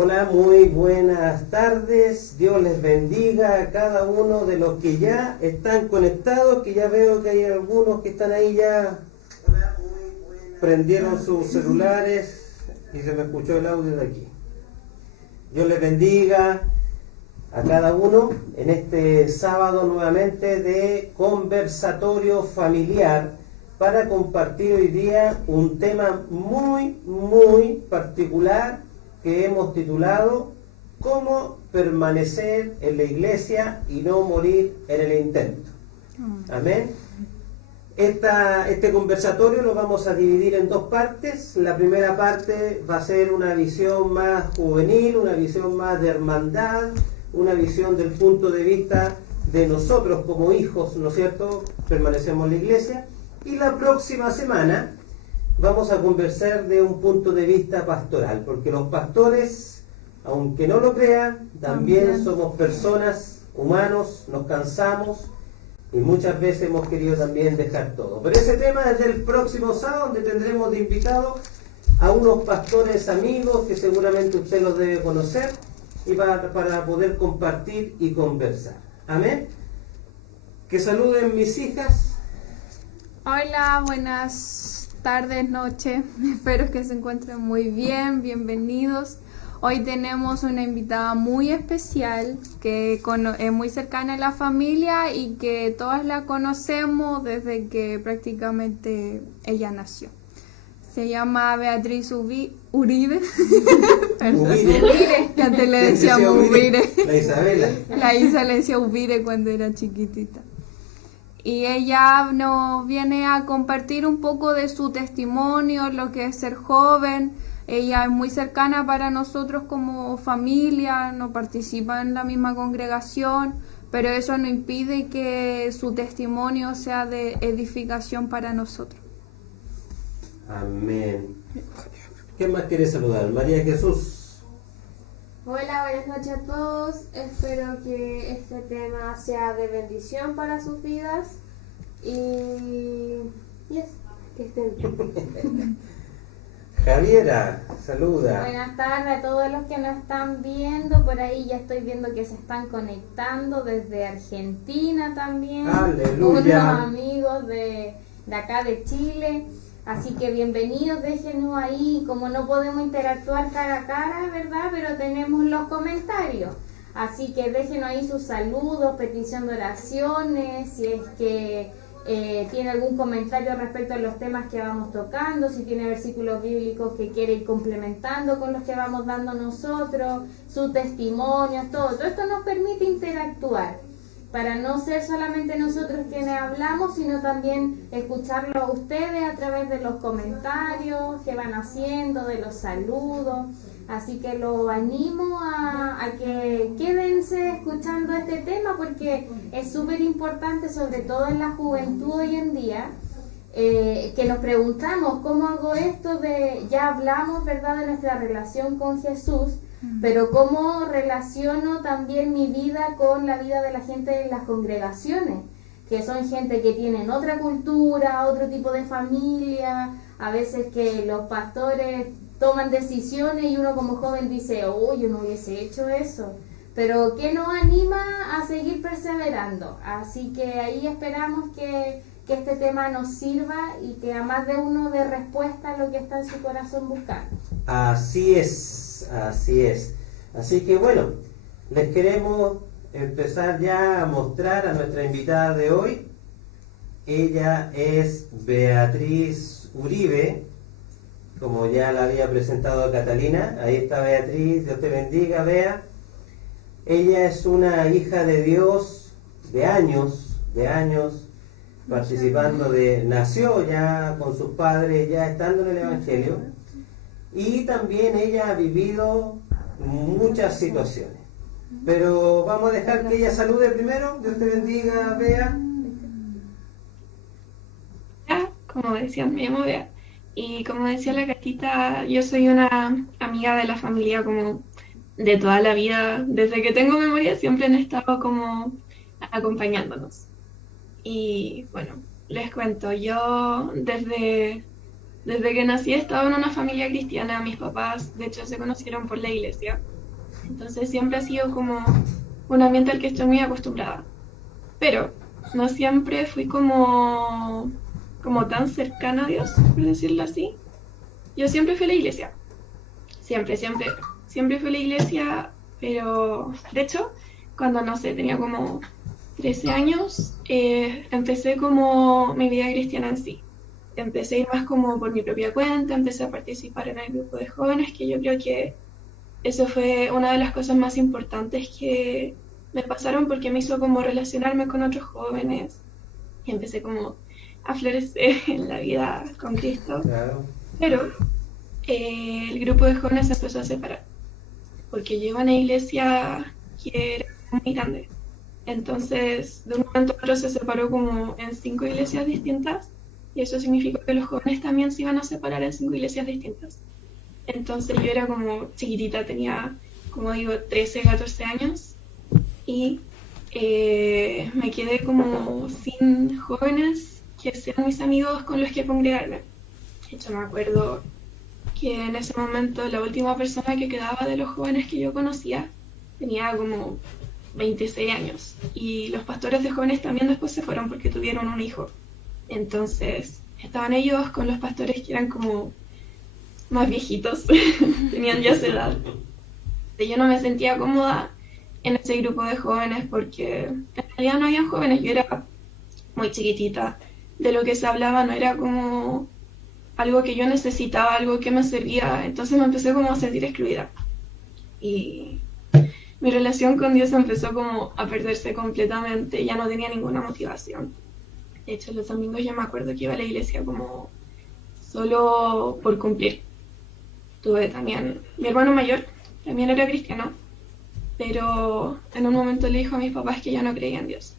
Hola, muy buenas tardes. Dios les bendiga a cada uno de los que ya están conectados, que ya veo que hay algunos que están ahí ya. Prendieron sus celulares y se me escuchó el audio de aquí. Dios les bendiga a cada uno en este sábado nuevamente de conversatorio familiar para compartir hoy día un tema muy particular que hemos titulado "Cómo permanecer en la iglesia y no morir en el intento". Amén. Este conversatorio lo vamos a dividir en dos partes. La primera parte va a ser una visión más juvenil, una visión más de hermandad, una visión del punto de vista de nosotros como hijos, ¿no es cierto? Permanecemos en la iglesia. Y la próxima semana vamos a conversar de un punto de vista pastoral, porque los pastores, aunque no lo crean, también somos personas, humanos, nos cansamos y muchas veces hemos querido también dejar todo. Pero ese tema es del próximo sábado, donde tendremos de invitados a unos pastores amigos que seguramente usted los debe conocer y para poder compartir y conversar. Amén. Que saluden mis hijas. Hola, buenas tardes, noche. Espero que se encuentren muy bien. Bienvenidos. Hoy tenemos una invitada muy especial que es muy cercana a la familia y que todas la conocemos desde que prácticamente ella nació. Se llama Beatriz Uribe. Ubire. Que antes le decíamos Ubire. La Isabela. La Isa le decía Ubire cuando era chiquitita. Y ella nos viene a compartir un poco de su testimonio, lo que es ser joven. Ella es muy cercana para nosotros como familia, no participa en la misma congregación, pero eso no impide que su testimonio sea de edificación para nosotros. Amén. ¿Quién más quiere saludar? María Jesús. Hola, buenas noches a todos. Espero que este tema sea de bendición para sus vidas y que estén bien. Javiera, saluda. Buenas tardes a todos los que nos están viendo. Por ahí ya estoy viendo que se están conectando desde Argentina también. Aleluya. Unos amigos de acá de Chile. Así que bienvenidos, déjenos ahí, como no podemos interactuar cara a cara, ¿verdad? Pero tenemos los comentarios. Así que déjenos ahí sus saludos, petición de oraciones, si es que tiene algún comentario respecto a los temas que vamos tocando, si tiene versículos bíblicos que quiere ir complementando con los que vamos dando nosotros, sus testimonios, todo esto nos permite interactuar, para no ser solamente nosotros quienes hablamos, sino también escucharlo a ustedes a través de los comentarios que van haciendo, de los saludos. Así que los animo a que quédense escuchando este tema, porque es súper importante, sobre todo en la juventud hoy en día, que nos preguntamos cómo hago esto ya hablamos, ¿verdad?, de nuestra relación con Jesús, pero cómo relaciono también mi vida con la vida de la gente en las congregaciones, que son gente que tienen otra cultura, otro tipo de familia, a veces que los pastores toman decisiones y uno como joven dice, oh, yo no hubiese hecho eso, pero ¿qué nos anima a seguir perseverando? Así que ahí esperamos que este tema nos sirva y que a más de uno dé respuesta a lo que está en su corazón buscando. Así es, así es. Así que bueno, les queremos empezar ya a mostrar a nuestra invitada de hoy. Ella es Beatriz Uribe, como ya la había presentado a Catalina. Ahí está Beatriz, Dios te bendiga, Bea. Ella es una hija de Dios de años, participando nació ya con sus padres, ya estando en el Evangelio, y también ella ha vivido muchas situaciones. Pero vamos a dejar que ella salude primero. Dios te bendiga, Bea. Como decía, me llamo Bea. Y como decía la gatita, yo soy una amiga de la familia como de toda la vida. Desde que tengo memoria siempre han estado como acompañándonos. Y bueno, les cuento, yo desde Desde que nací he estado en una familia cristiana, mis papás de hecho se conocieron por la iglesia, entonces siempre ha sido como un ambiente al que estoy muy acostumbrada, pero no siempre fui como tan cercana a Dios, por decirlo así. Yo siempre fui a la iglesia, siempre fui a la iglesia, pero de hecho, cuando no sé, tenía como 13 años, empecé como mi vida cristiana en sí. Empecé a ir más como por mi propia cuenta, empecé a participar en el grupo de jóvenes, que yo creo que eso fue una de las cosas más importantes que me pasaron porque me hizo como relacionarme con otros jóvenes y empecé como a florecer en la vida con Cristo. Claro. Pero el grupo de jóvenes se empezó a separar porque llegó a una iglesia que era muy grande. Entonces, de un momento a otro se separó como en 5 iglesias distintas y eso significó que los jóvenes también se iban a separar en 5 iglesias distintas. Entonces yo era como chiquitita, tenía, como digo, 13, 14 años y me quedé como sin jóvenes que sean mis amigos con los que congregarme. De hecho, me acuerdo que en ese momento la última persona que quedaba de los jóvenes que yo conocía tenía como 26 años y los pastores de jóvenes también después se fueron porque tuvieron un hijo. Entonces estaban ellos con los pastores que eran como más viejitos, tenían ya esa edad. Yo no me sentía cómoda en ese grupo de jóvenes porque en realidad no había jóvenes, yo era muy chiquitita. De lo que se hablaba no era como algo que yo necesitaba, algo que me servía, entonces me empecé como a sentir excluida. Y mi relación con Dios empezó como a perderse completamente, ya no tenía ninguna motivación. De hecho, los domingos yo me acuerdo que iba a la iglesia como solo por cumplir. Tuve también, mi hermano mayor también era cristiano, pero en un momento le dijo a mis papás que yo no creía en Dios.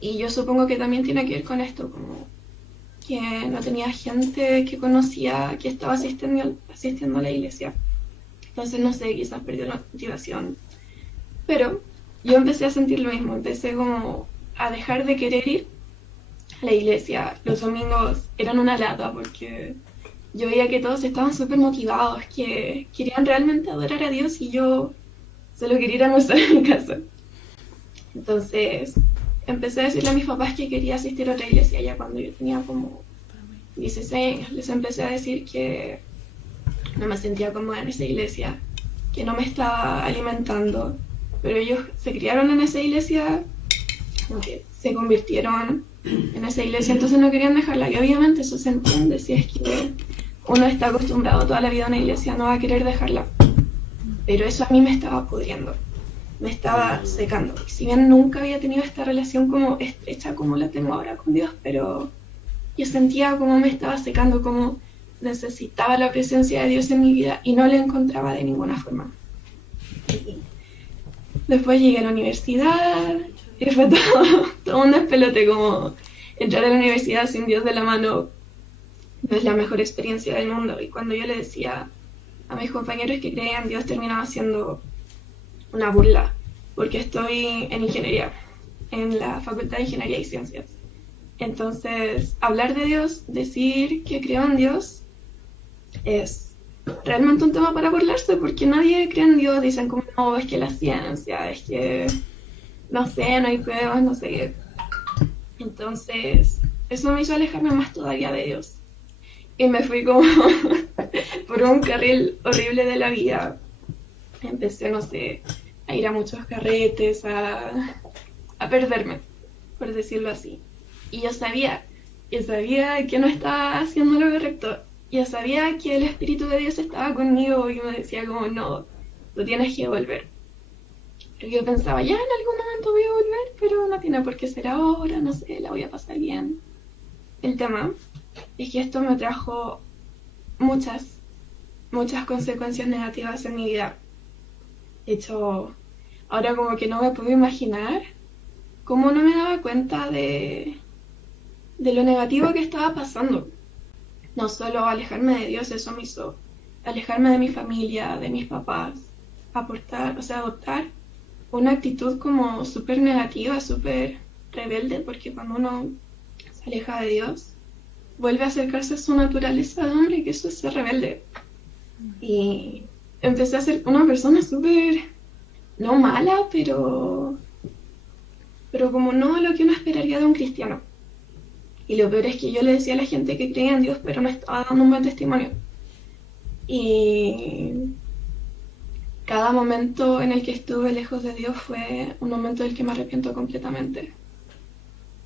Y yo supongo que también tiene que ver con esto, como que no tenía gente que conocía que estaba asistiendo a la iglesia. Entonces, no sé, quizás perdió la motivación. Pero yo empecé a sentir lo mismo, empecé como a dejar de querer ir a la iglesia. Los domingos eran una lata porque yo veía que todos estaban súper motivados, que querían realmente adorar a Dios y yo solo quería ir a almorzar en mi casa. Entonces empecé a decirle a mis papás que quería asistir a otra iglesia ya cuando yo tenía como 16 años. Les empecé a decir que no me sentía cómoda en esa iglesia, que no me estaba alimentando, pero ellos se criaron en esa iglesia, como que se convirtieron en esa iglesia, entonces no querían dejarla. Y obviamente eso se entiende, si es que uno está acostumbrado toda la vida a una iglesia, no va a querer dejarla. Pero eso a mí me estaba pudriendo, me estaba secando. Y si bien nunca había tenido esta relación como estrecha como la tengo ahora con Dios, pero yo sentía como me estaba secando, como necesitaba la presencia de Dios en mi vida y no la encontraba de ninguna forma. Y después llegué a la universidad y fue todo un despelote, como entrar a la universidad sin Dios de la mano no es la mejor experiencia del mundo. Y cuando yo le decía a mis compañeros que creían en Dios, terminaba siendo una burla, porque estoy en ingeniería, en la Facultad de Ingeniería y Ciencias. Entonces, hablar de Dios, decir que creo en Dios, es realmente un tema para burlarse, porque nadie cree en Dios. Dicen como, no, es que la ciencia, es que, no sé, no hay pruebas, no sé qué. Entonces, eso me hizo alejarme más todavía de Dios. Y me fui como por un carril horrible de la vida. Empecé, no sé, a ir a muchos carretes, a perderme, por decirlo así. Y yo sabía que no estaba haciendo lo correcto. Yo sabía que el Espíritu de Dios estaba conmigo y me decía como, no, tú tienes que volver. Y yo pensaba, ya en algún momento voy a volver, pero no tiene por qué ser ahora, no sé, la voy a pasar bien. El tema es que esto me trajo muchas consecuencias negativas en mi vida. De hecho, ahora como que no me puedo imaginar cómo no me daba cuenta de lo negativo que estaba pasando. No solo alejarme de Dios, eso me hizo alejarme de mi familia, de mis papás, adoptar una actitud como súper negativa, súper rebelde, porque cuando uno se aleja de Dios, vuelve a acercarse a su naturaleza de hombre, que eso es ser rebelde. Y empecé a ser una persona súper, no mala, pero como no lo que uno esperaría de un cristiano. Y lo peor es que yo le decía a la gente que creía en Dios, pero no estaba dando un buen testimonio. Y cada momento en el que estuve lejos de Dios fue un momento del que me arrepiento completamente.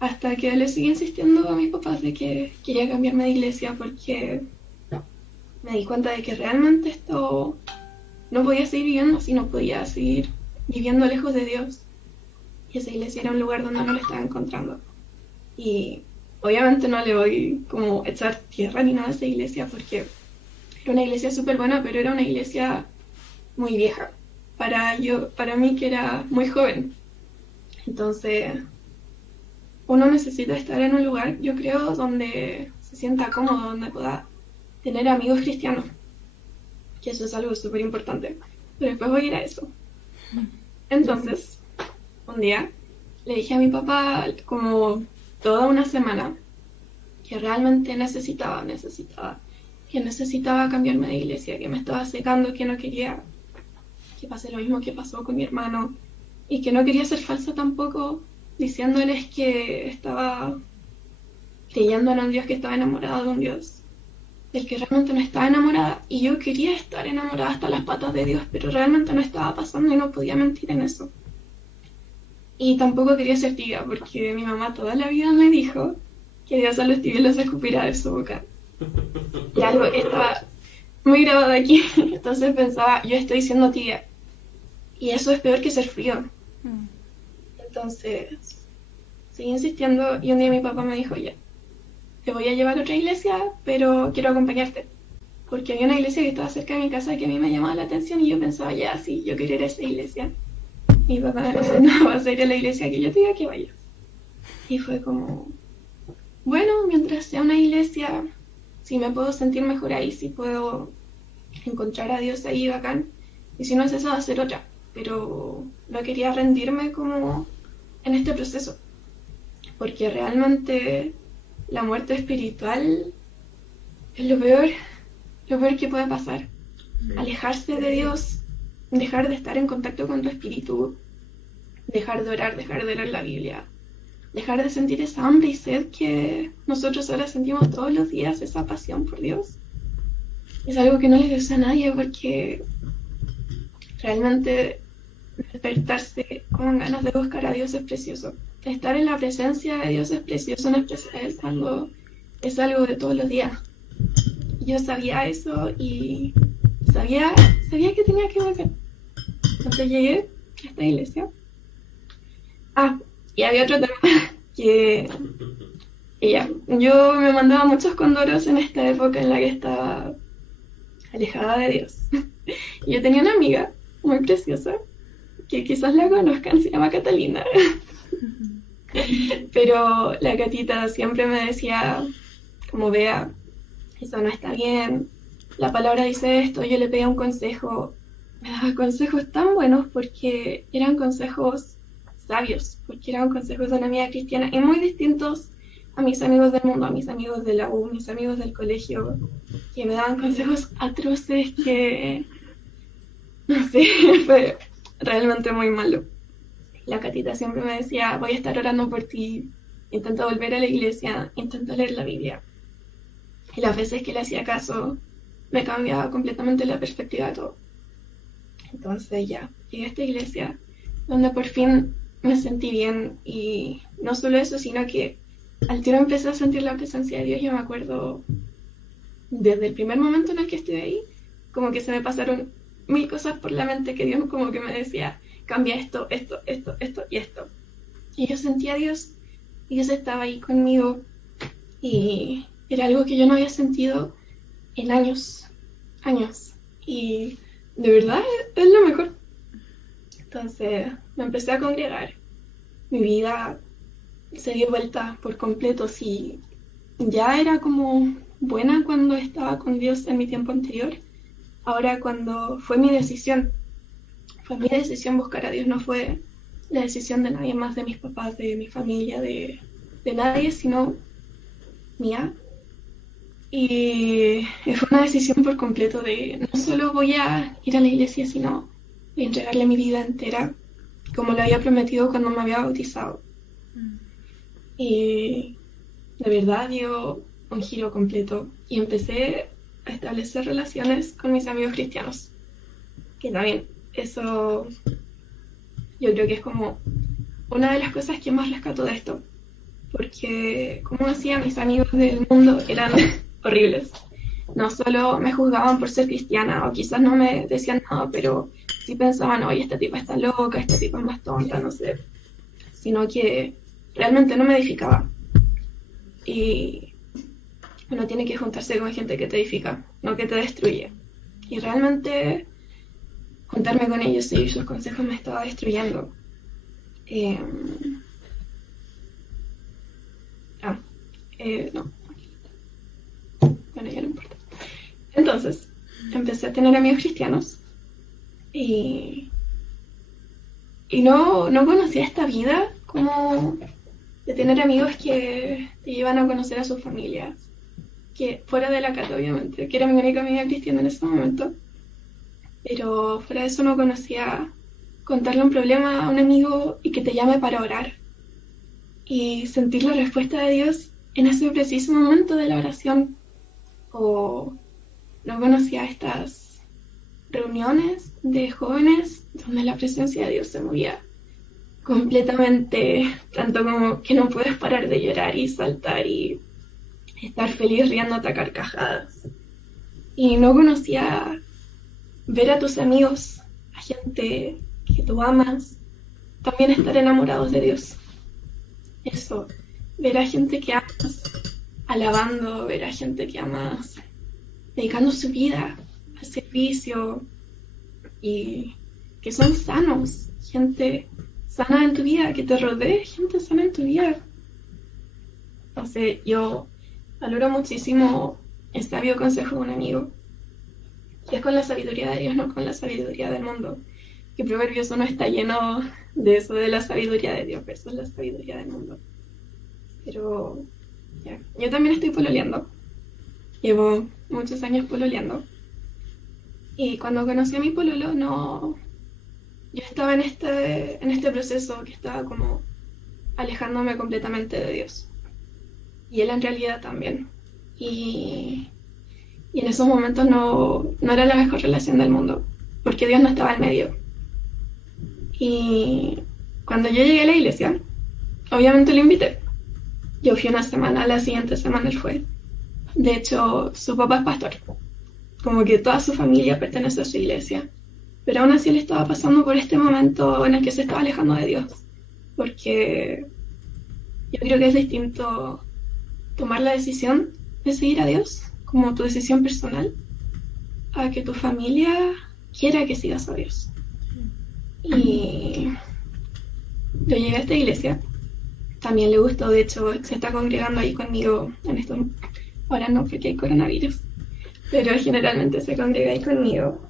Hasta que le seguí insistiendo a mis papás de que quería cambiarme de iglesia porque me di cuenta de que realmente esto no podía seguir viviendo así, no podía seguir viviendo lejos de Dios. Y esa iglesia era un lugar donde no lo estaba encontrando. Y obviamente no le voy como echar tierra ni nada a esa iglesia porque era una iglesia súper buena, pero era una iglesia muy vieja para mí que era muy joven. Entonces uno necesita estar en un lugar, yo creo, donde se sienta cómodo, donde pueda tener amigos cristianos, que eso es algo súper importante. Pero después voy a ir a eso. Entonces, un día le dije a mi papá, como toda una semana, que realmente necesitaba cambiarme de iglesia, que me estaba secando, que no quería que pase lo mismo que pasó con mi hermano y que no quería ser falsa tampoco, diciéndoles que estaba creyendo en un Dios, que estaba enamorada de un Dios del que realmente no estaba enamorada, y yo quería estar enamorada hasta las patas de Dios, pero realmente no estaba pasando y no podía mentir en eso. Y tampoco quería ser tibia, porque mi mamá toda la vida me dijo que Dios a los tibios los escupirá de su boca. Y algo estaba muy grabado aquí, entonces pensaba, yo estoy siendo tibia, y eso es peor que ser frío. Entonces seguí insistiendo y un día mi papá me dijo, ya, te voy a llevar a otra iglesia, pero quiero acompañarte. Porque había una iglesia que estaba cerca de mi casa que a mí me llamaba la atención y yo pensaba, ya, sí, yo quiero ir a esa iglesia. Mi papá me dice, no, vas a ir a la iglesia que yo te diga que vayas. Y fue como, bueno, mientras sea una iglesia, si me puedo sentir mejor ahí, si puedo encontrar a Dios ahí, bacán. Y si no es esa, va a ser otra. Pero no quería rendirme como en este proceso. Porque realmente la muerte espiritual es lo peor que puede pasar. Alejarse de Dios, dejar de estar en contacto con tu espíritu, dejar de leer la Biblia, dejar de sentir esa hambre y sed que nosotros ahora sentimos todos los días, esa pasión por Dios. Es algo que no le deseo a nadie, porque realmente despertarse con ganas de buscar a Dios es precioso. Estar en la presencia de Dios es precioso, es algo de todos los días. Yo sabía eso y sabía que tenía que volver. Entonces llegué a esta iglesia. Y había otro tema que yo me mandaba muchos condoros en esta época en la que estaba alejada de Dios. Y yo tenía una amiga muy preciosa, que quizás la conozcan, se llama Catalina. Pero la Catita siempre me decía, como, vea, eso no está bien, la palabra dice esto. Yo le pedía un consejo, me daba consejos tan buenos porque eran consejos sabios, porque eran consejos de una amiga cristiana y muy distintos a mis amigos del mundo, a mis amigos de la U, mis amigos del colegio, que me daban consejos atroces que, no sé, fue realmente muy malo. La Catita siempre me decía, voy a estar orando por ti, intenta volver a la iglesia, intenta leer la Biblia. Y las veces que le hacía caso, me cambiaba completamente la perspectiva de todo. Entonces ya, llegué a esta iglesia, donde por fin me sentí bien, y no solo eso, sino que al tiro empecé a sentir la presencia de Dios. Yo me acuerdo, desde el primer momento en el que estuve ahí, como que se me pasaron 1000 cosas por la mente, que Dios como que me decía, cambia esto y esto. Y yo sentía a Dios, y Dios estaba ahí conmigo, y era algo que yo no había sentido en años, y de verdad es lo mejor. Entonces me empecé a congregar, mi vida se dio vuelta por completo. Si ya era como buena cuando estaba con Dios en mi tiempo anterior, ahora cuando fue mi decisión buscar a Dios, no fue la decisión de nadie más, de mis papás, de mi familia, de nadie, sino mía. Y fue una decisión por completo de no solo voy a ir a la iglesia, sino voy a entregarle mi vida entera, como lo había prometido cuando me había bautizado. Y de verdad dio un giro completo y empecé a establecer relaciones con mis amigos cristianos. Que también, eso yo creo que es como una de las cosas que más rescato de esto. Porque, como decía, mis amigos del mundo eran horribles. No solo me juzgaban por ser cristiana, o quizás no me decían nada, pero sí pensaban, oye, esta tipa está loca, esta tipa es más tonta, no sé. Sino que realmente no me edificaba. Y uno tiene que juntarse con gente que te edifica, no que te destruye. Y realmente juntarme con ellos y seguir sus consejos me estaba destruyendo. No. Bueno, ya no importa. Entonces, empecé a tener amigos cristianos y no conocía esta vida como de tener amigos que te llevan a conocer a sus familias, que fuera de la Cata, obviamente, que era mi única amiga cristiana en ese momento, pero fuera de eso no conocía contarle un problema a un amigo y que te llame para orar y sentir la respuesta de Dios en ese preciso momento de la oración. O no conocía estas reuniones de jóvenes donde la presencia de Dios se movía completamente, tanto como que no puedes parar de llorar y saltar y estar feliz riéndote a carcajadas. Y no conocía ver a tus amigos, a gente que tú amas, también estar enamorados de Dios. Eso, ver a gente que amas alabando, ver a gente que amas dedicando su vida al servicio y que son sanos, gente sana en tu vida, que te rodee gente sana en tu vida. Entonces yo valoro muchísimo el sabio consejo de un amigo, que es con la sabiduría de Dios, no con la sabiduría del mundo. Que Proverbios 1 está lleno de eso, de la sabiduría de Dios versus la sabiduría del mundo. Pero ya, yo también estoy pololeando. Llevo muchos años pololeando. Y cuando conocí a mi pololo, yo estaba en este proceso que estaba como alejándome completamente de Dios. Y él en realidad también. Y en esos momentos no era la mejor relación del mundo, porque Dios no estaba en medio. Y cuando yo llegué a la iglesia, obviamente lo invité. Yo fui una semana, la siguiente semana él fue. De hecho, su papá es pastor. Como que toda su familia pertenece a su iglesia. Pero aún así él estaba pasando por este momento en el que se estaba alejando de Dios. Porque yo creo que es distinto tomar la decisión de seguir a Dios como tu decisión personal a que tu familia quiera que sigas a Dios. Y yo llegué a esta iglesia. También le gustó, de hecho, se está congregando ahí conmigo en esto. Ahora no, porque hay coronavirus. Pero generalmente se congrega ahí conmigo.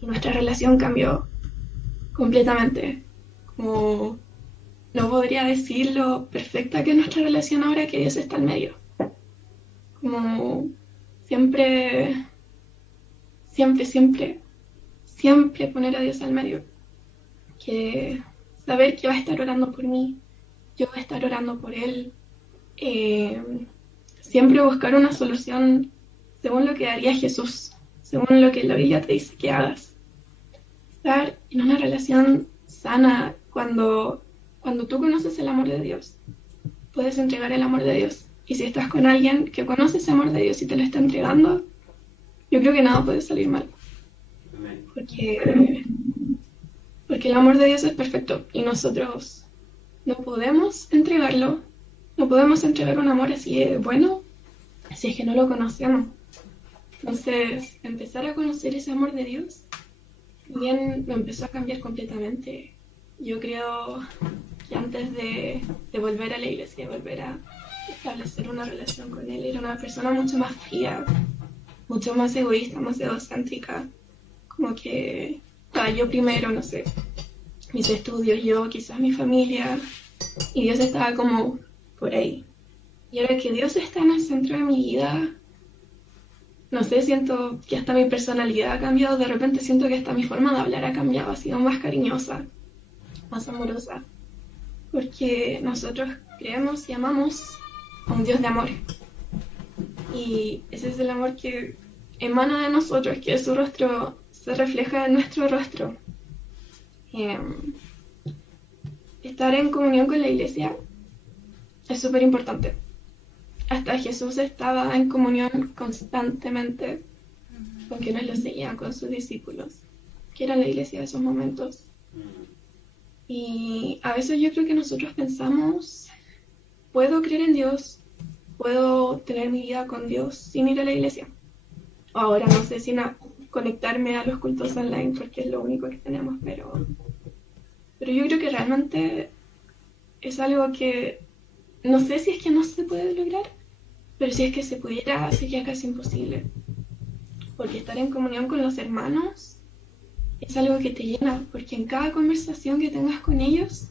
Y nuestra relación cambió completamente. Como no podría decir lo perfecta que es nuestra relación ahora que Dios está en medio. Como siempre poner a Dios al medio. Que saber que va a estar orando por mí, yo voy a estar orando por él. Siempre buscar una solución según lo que haría Jesús, según lo que la Biblia te dice que hagas. Estar en una relación sana cuando tú conoces el amor de Dios, puedes entregar el amor de Dios. Y si estás con alguien que conoce ese amor de Dios y te lo está entregando, yo creo que nada puede salir mal. Porque el amor de Dios es perfecto y nosotros no podemos entregarlo, no podemos entregar un amor así de bueno si es que no lo conocemos. Entonces, empezar a conocer ese amor de Dios también me empezó a cambiar completamente. Yo creo que antes de volver a la iglesia, de volver a establecer una relación con él, era una persona mucho más fría, mucho más egoísta, más egocéntrica. Como que yo primero, no sé, mis estudios, yo, quizás mi familia, y Dios estaba como por ahí. Y ahora que Dios está en el centro de mi vida, no sé, siento que hasta mi personalidad ha cambiado, de repente siento que hasta mi forma de hablar ha cambiado, ha sido más cariñosa, más amorosa, porque nosotros creemos y amamos a un Dios de amor. Y ese es el amor que emana de nosotros, que su rostro se refleja en nuestro rostro. Estar en comunión con la iglesia es súper importante. Hasta Jesús estaba en comunión constantemente con quienes lo seguían, con sus discípulos, que era la iglesia de esos momentos. Y a veces yo creo que nosotros pensamos, puedo creer en Dios, puedo tener mi vida con Dios sin ir a la iglesia. Ahora no sé si conectarme a los cultos online porque es lo único que tenemos, pero yo creo que realmente es algo que no sé si es que no se puede lograr, pero si es que se pudiera sería casi imposible. Porque estar en comunión con los hermanos es algo que te llena, porque en cada conversación que tengas con ellos,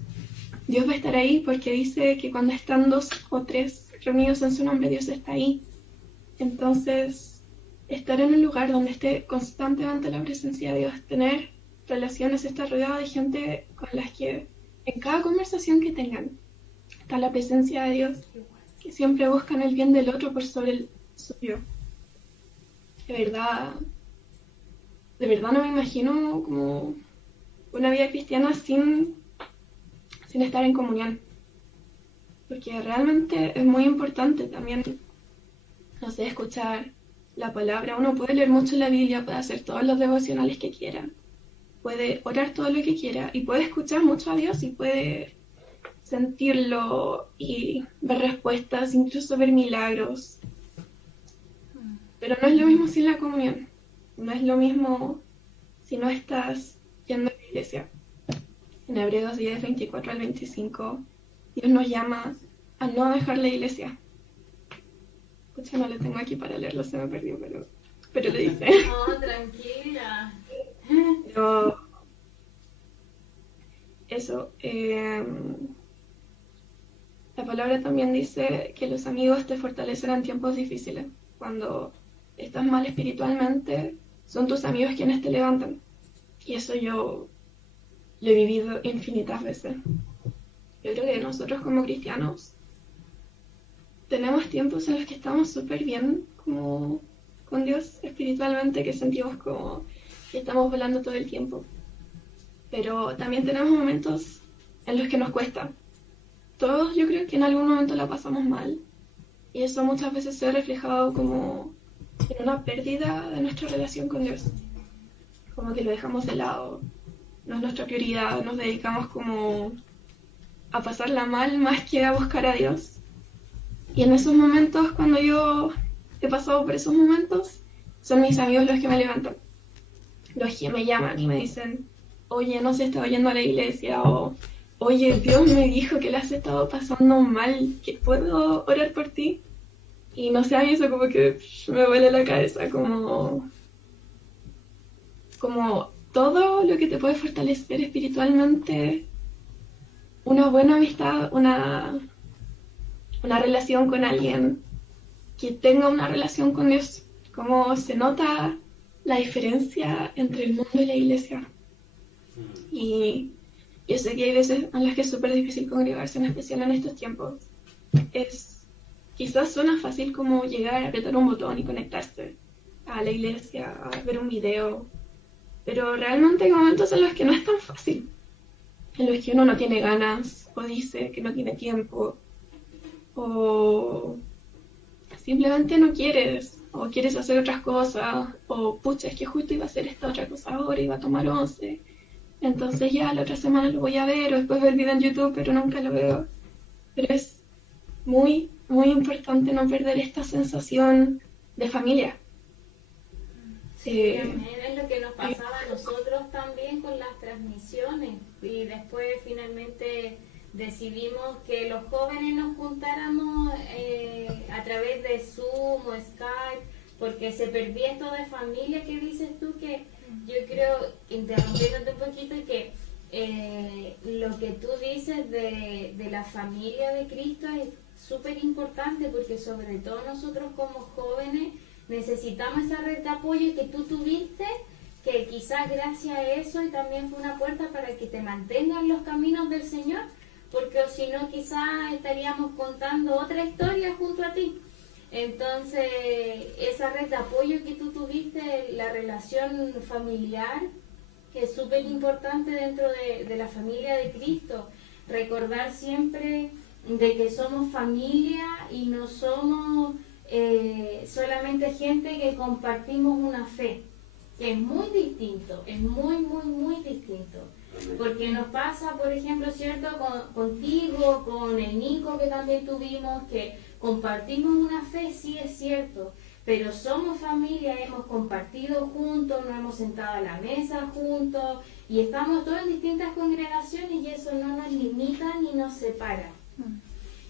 Dios va a estar ahí, porque dice que cuando están 2 o 3 reunidos en su nombre, Dios está ahí. Entonces, estar en un lugar donde esté constantemente la presencia de Dios, tener relaciones, estar rodeado de gente con las que en cada conversación que tengan está la presencia de Dios, que siempre buscan el bien del otro por sobre el suyo. De verdad no me imagino como una vida cristiana sin estar en comunión. Porque realmente es muy importante también, no sé, escuchar la palabra. Uno puede leer mucho la Biblia, puede hacer todos los devocionales que quiera, puede orar todo lo que quiera y puede escuchar mucho a Dios y puede sentirlo y ver respuestas, incluso ver milagros. Pero no es lo mismo sin la comunión. No es lo mismo si no estás yendo a la iglesia. En Hebreos 10, 24 al 25, Dios nos llama a no dejar la iglesia. Escucha, no lo tengo aquí para leerlo, se me perdió, pero lo dice. No, tranquila. Pero eso, la palabra también dice que los amigos te fortalecerán en tiempos difíciles. Cuando estás mal espiritualmente, son tus amigos quienes te levantan. Y eso yo lo he vivido infinitas veces. Yo creo que nosotros como cristianos tenemos tiempos en los que estamos súper bien como con Dios espiritualmente, que sentimos como que estamos volando todo el tiempo. Pero también tenemos momentos en los que nos cuesta. Todos yo creo que en algún momento la pasamos mal. Y eso muchas veces se ha reflejado como en una pérdida de nuestra relación con Dios. Como que lo dejamos de lado. No es nuestra prioridad, nos dedicamos como a pasarla mal más que a buscar a Dios. Y en esos momentos, cuando yo he pasado por esos momentos, son mis amigos los que me levantan. Los que me llaman y me dicen, oye, no se está oyendo a la iglesia, o oye, Dios me dijo que la has estado pasando mal, que puedo orar por ti. Y no sé, a mí eso como que me vuela la cabeza, como todo lo que te puede fortalecer espiritualmente, una buena amistad, una relación con alguien que tenga una relación con Dios, como se nota la diferencia entre el mundo y la iglesia. Y yo sé que hay veces en las que es súper difícil congregarse, en especial en estos tiempos. Quizás suena fácil como llegar a apretar un botón y conectarse a la iglesia, a ver un video, pero realmente hay momentos en los que no es tan fácil, en los que uno no tiene ganas, o dice que no tiene tiempo, o simplemente no quieres, o quieres hacer otras cosas, o pucha, es que justo iba a hacer esta otra cosa ahora, iba a tomar 11, entonces ya la otra semana lo voy a ver, o después ver el video en YouTube, pero nunca lo veo. Pero es muy, muy importante no perder esta sensación de familia. Es lo que nos pasaba a nosotros también con las transmisiones, y después finalmente decidimos que los jóvenes nos juntáramos a través de Zoom o Skype, porque se perdía esto de familia que dices tú, que yo creo, interrumpiéndote un poquito, que lo que tú dices de la familia de Cristo es súper importante, porque sobre todo nosotros como jóvenes necesitamos esa red de apoyo que tú tuviste, que quizás gracias a eso y también fue una puerta para que te mantengas en los caminos del Señor, porque o si no quizás estaríamos contando otra historia junto a ti. Entonces, esa red de apoyo que tú tuviste, la relación familiar, que es súper importante dentro de la familia de Cristo. Recordar siempre de que somos familia y no somos solamente gente que compartimos una fe. Es muy distinto, es muy, muy, muy distinto. Porque nos pasa, por ejemplo, ¿cierto? Contigo, con el Nico que también tuvimos, que compartimos una fe, sí es cierto, pero somos familia, hemos compartido juntos, nos hemos sentado a la mesa juntos y estamos todos en distintas congregaciones y eso no nos limita ni nos separa.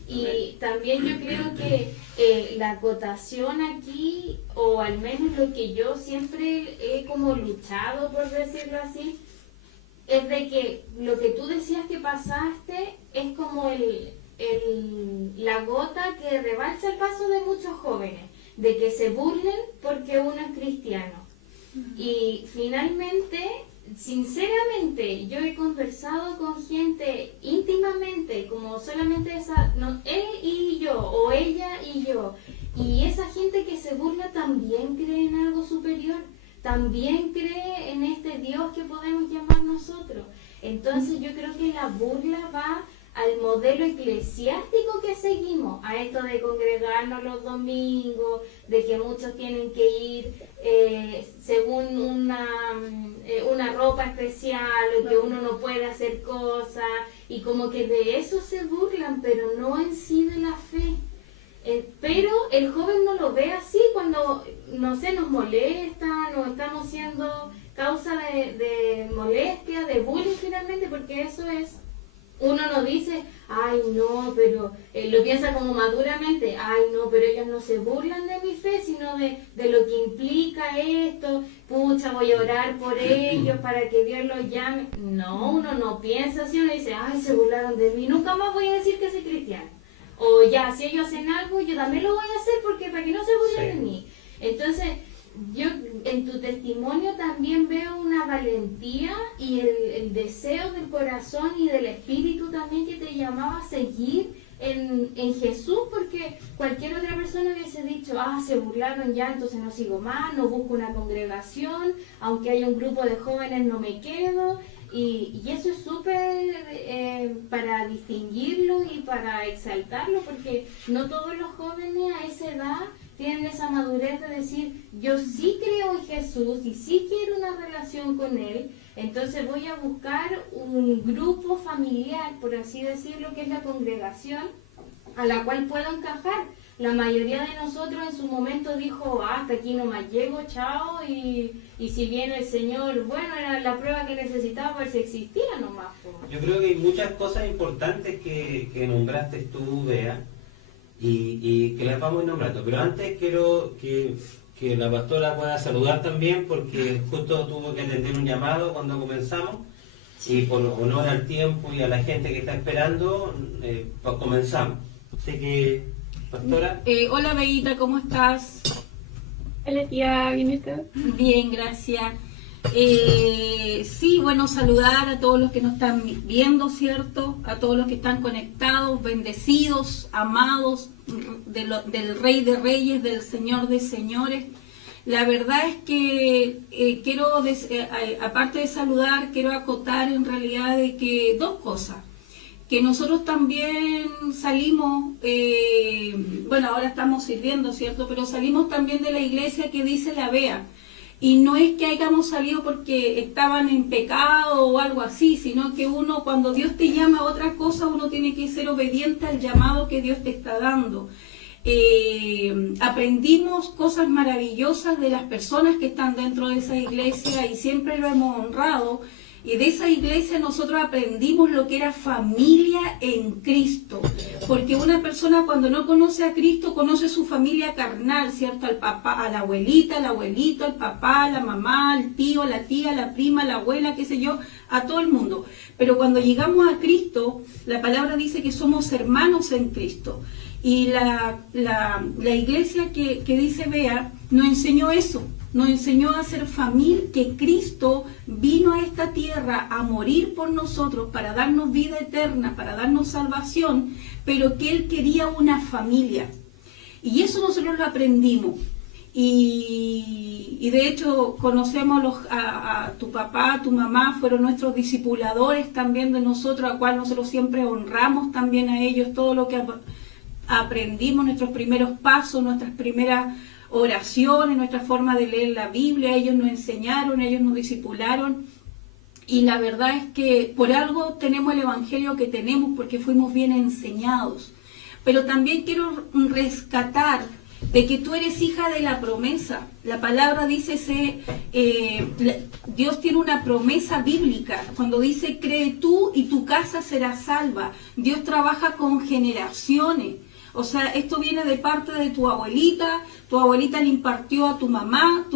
Y también yo creo que la acotación aquí, o al menos lo que yo siempre he como luchado, por decirlo así, es de que lo que tú decías que pasaste es como la gota que rebalsa el paso de muchos jóvenes, de que se burlen porque uno es cristiano. Y finalmente, sinceramente, yo he conversado con gente íntimamente, como solamente él y yo, o ella y yo, y esa gente que se burla también cree en algo superior, también cree en este Dios que podemos llamar nosotros. Entonces yo creo que la burla va al modelo eclesiástico que seguimos, a esto de congregarnos los domingos, de que muchos tienen que ir según una ropa especial, o que uno no puede hacer cosas, y como que de eso se burlan, pero no en sí de la fe. Pero el joven no lo ve así cuando, no sé, nos molesta, nos estamos siendo causa de molestia, de bullying finalmente, porque eso es... Uno no dice, ay no, pero lo piensa como maduramente, ay no, pero ellos no se burlan de mi fe, sino de lo que implica esto, pucha, voy a orar por ellos para que Dios los llame. No, uno no piensa así, uno dice, ay, se burlaron de mí, nunca más voy a decir que soy cristiano. O ya, si ellos hacen algo, yo también lo voy a hacer porque para que no se burlen de mí. Entonces, yo en tu testimonio también veo una valentía y el deseo del corazón y del espíritu también que te llamaba a seguir en Jesús, porque cualquier otra persona hubiese dicho, se burlaron ya, entonces no sigo más, no busco una congregación, aunque haya un grupo de jóvenes no me quedo. Y eso es súper para distinguirlo y para exaltarlo, porque no todos los jóvenes a esa edad tienen esa madurez de decir, yo sí creo en Jesús y sí quiero una relación con Él, entonces voy a buscar un grupo familiar, por así decirlo, que es la congregación, a la cual puedo encajar. La mayoría de nosotros en su momento dijo, hasta aquí nomás llego, chao, y si viene el Señor, bueno, era la prueba que necesitaba, pues existía nomás. Yo creo que hay muchas cosas importantes que nombraste tú, Bea, y que las vamos a ir nombrando, pero antes quiero que la pastora pueda saludar también, porque justo tuvo que atender un llamado cuando comenzamos, y por honor al tiempo y a la gente que está esperando, pues comenzamos. Así que... Pastora. Hola Beita, ¿cómo estás? Hola tía, ¿bien usted? Bien, gracias. Sí, bueno, saludar a todos los que nos están viendo, ¿cierto? A todos los que están conectados, bendecidos, amados del Rey de Reyes, del Señor de Señores. La verdad es que quiero, aparte de saludar, quiero acotar en realidad de que dos cosas. Que nosotros también salimos, bueno, ahora estamos sirviendo, ¿cierto? Pero salimos también de la iglesia que dice la Bea. Y no es que hayamos salido porque estaban en pecado o algo así, sino que uno, cuando Dios te llama a otra cosa, uno tiene que ser obediente al llamado que Dios te está dando. Aprendimos cosas maravillosas de las personas que están dentro de esa iglesia y siempre lo hemos honrado. Y de esa iglesia nosotros aprendimos lo que era familia en Cristo. Porque una persona cuando no conoce a Cristo, conoce su familia carnal, ¿cierto? Al papá, a la abuelita, al abuelito, al papá, a la mamá, al tío, a la tía, a la prima, a la abuela, qué sé yo, a todo el mundo. Pero cuando llegamos a Cristo, la palabra dice que somos hermanos en Cristo. Y la iglesia que dice Bea nos enseñó eso. Nos enseñó a ser familia, que Cristo vino a esta tierra a morir por nosotros para darnos vida eterna, para darnos salvación, pero que Él quería una familia. Y eso nosotros lo aprendimos. Y de hecho conocemos a tu papá, a tu mamá, fueron nuestros discipuladores también de nosotros, a cual nosotros siempre honramos también a ellos, todo lo que aprendimos, nuestros primeros pasos, nuestras primeras oraciones, nuestra forma de leer la Biblia. Ellos nos enseñaron, ellos nos discipularon, y la verdad es que por algo tenemos el evangelio que tenemos, porque fuimos bien enseñados. Pero también quiero rescatar de que tú eres hija de la promesa. La palabra dice, Dios tiene una promesa bíblica, cuando dice, cree tú y tu casa será salva. Dios trabaja con generaciones. O sea, esto viene de parte de tu abuelita le impartió a tu mamá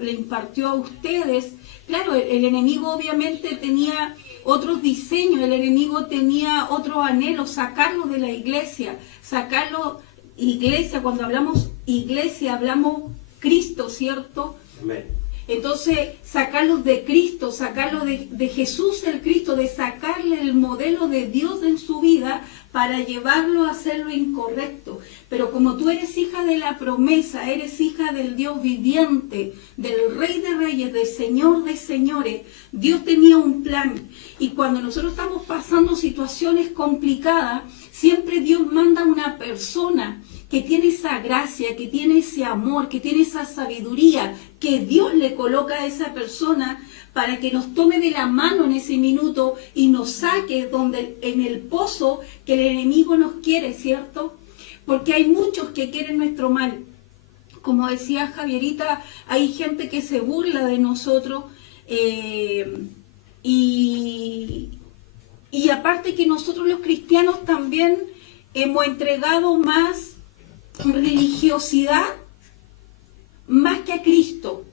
le impartió a ustedes. Claro, el enemigo obviamente tenía otros diseños, el enemigo tenía otro anhelo, sacarlo de la iglesia, cuando hablamos iglesia, hablamos Cristo, ¿cierto? Amén. Entonces, sacarlos de Cristo, sacarlos de Jesús el Cristo, de sacarle el modelo de Dios en su vida para llevarlo a hacer lo incorrecto. Pero como tú eres hija de la promesa, eres hija del Dios viviente, del Rey de Reyes, del Señor de Señores, Dios tenía un plan. Y cuando nosotros estamos pasando situaciones complicadas, siempre Dios manda una persona que tiene esa gracia, que tiene ese amor, que tiene esa sabiduría, que Dios le coloca a esa persona para que nos tome de la mano en ese minuto y nos saque en el pozo que el enemigo nos quiere, ¿cierto? Porque hay muchos que quieren nuestro mal. Como decía Javierita, hay gente que se burla de nosotros, y aparte que nosotros los cristianos también hemos entregado más religiosidad más que a Cristo.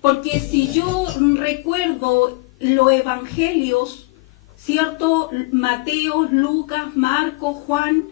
Porque si yo recuerdo los evangelios, ¿cierto? Mateo, Lucas, Marcos, Juan,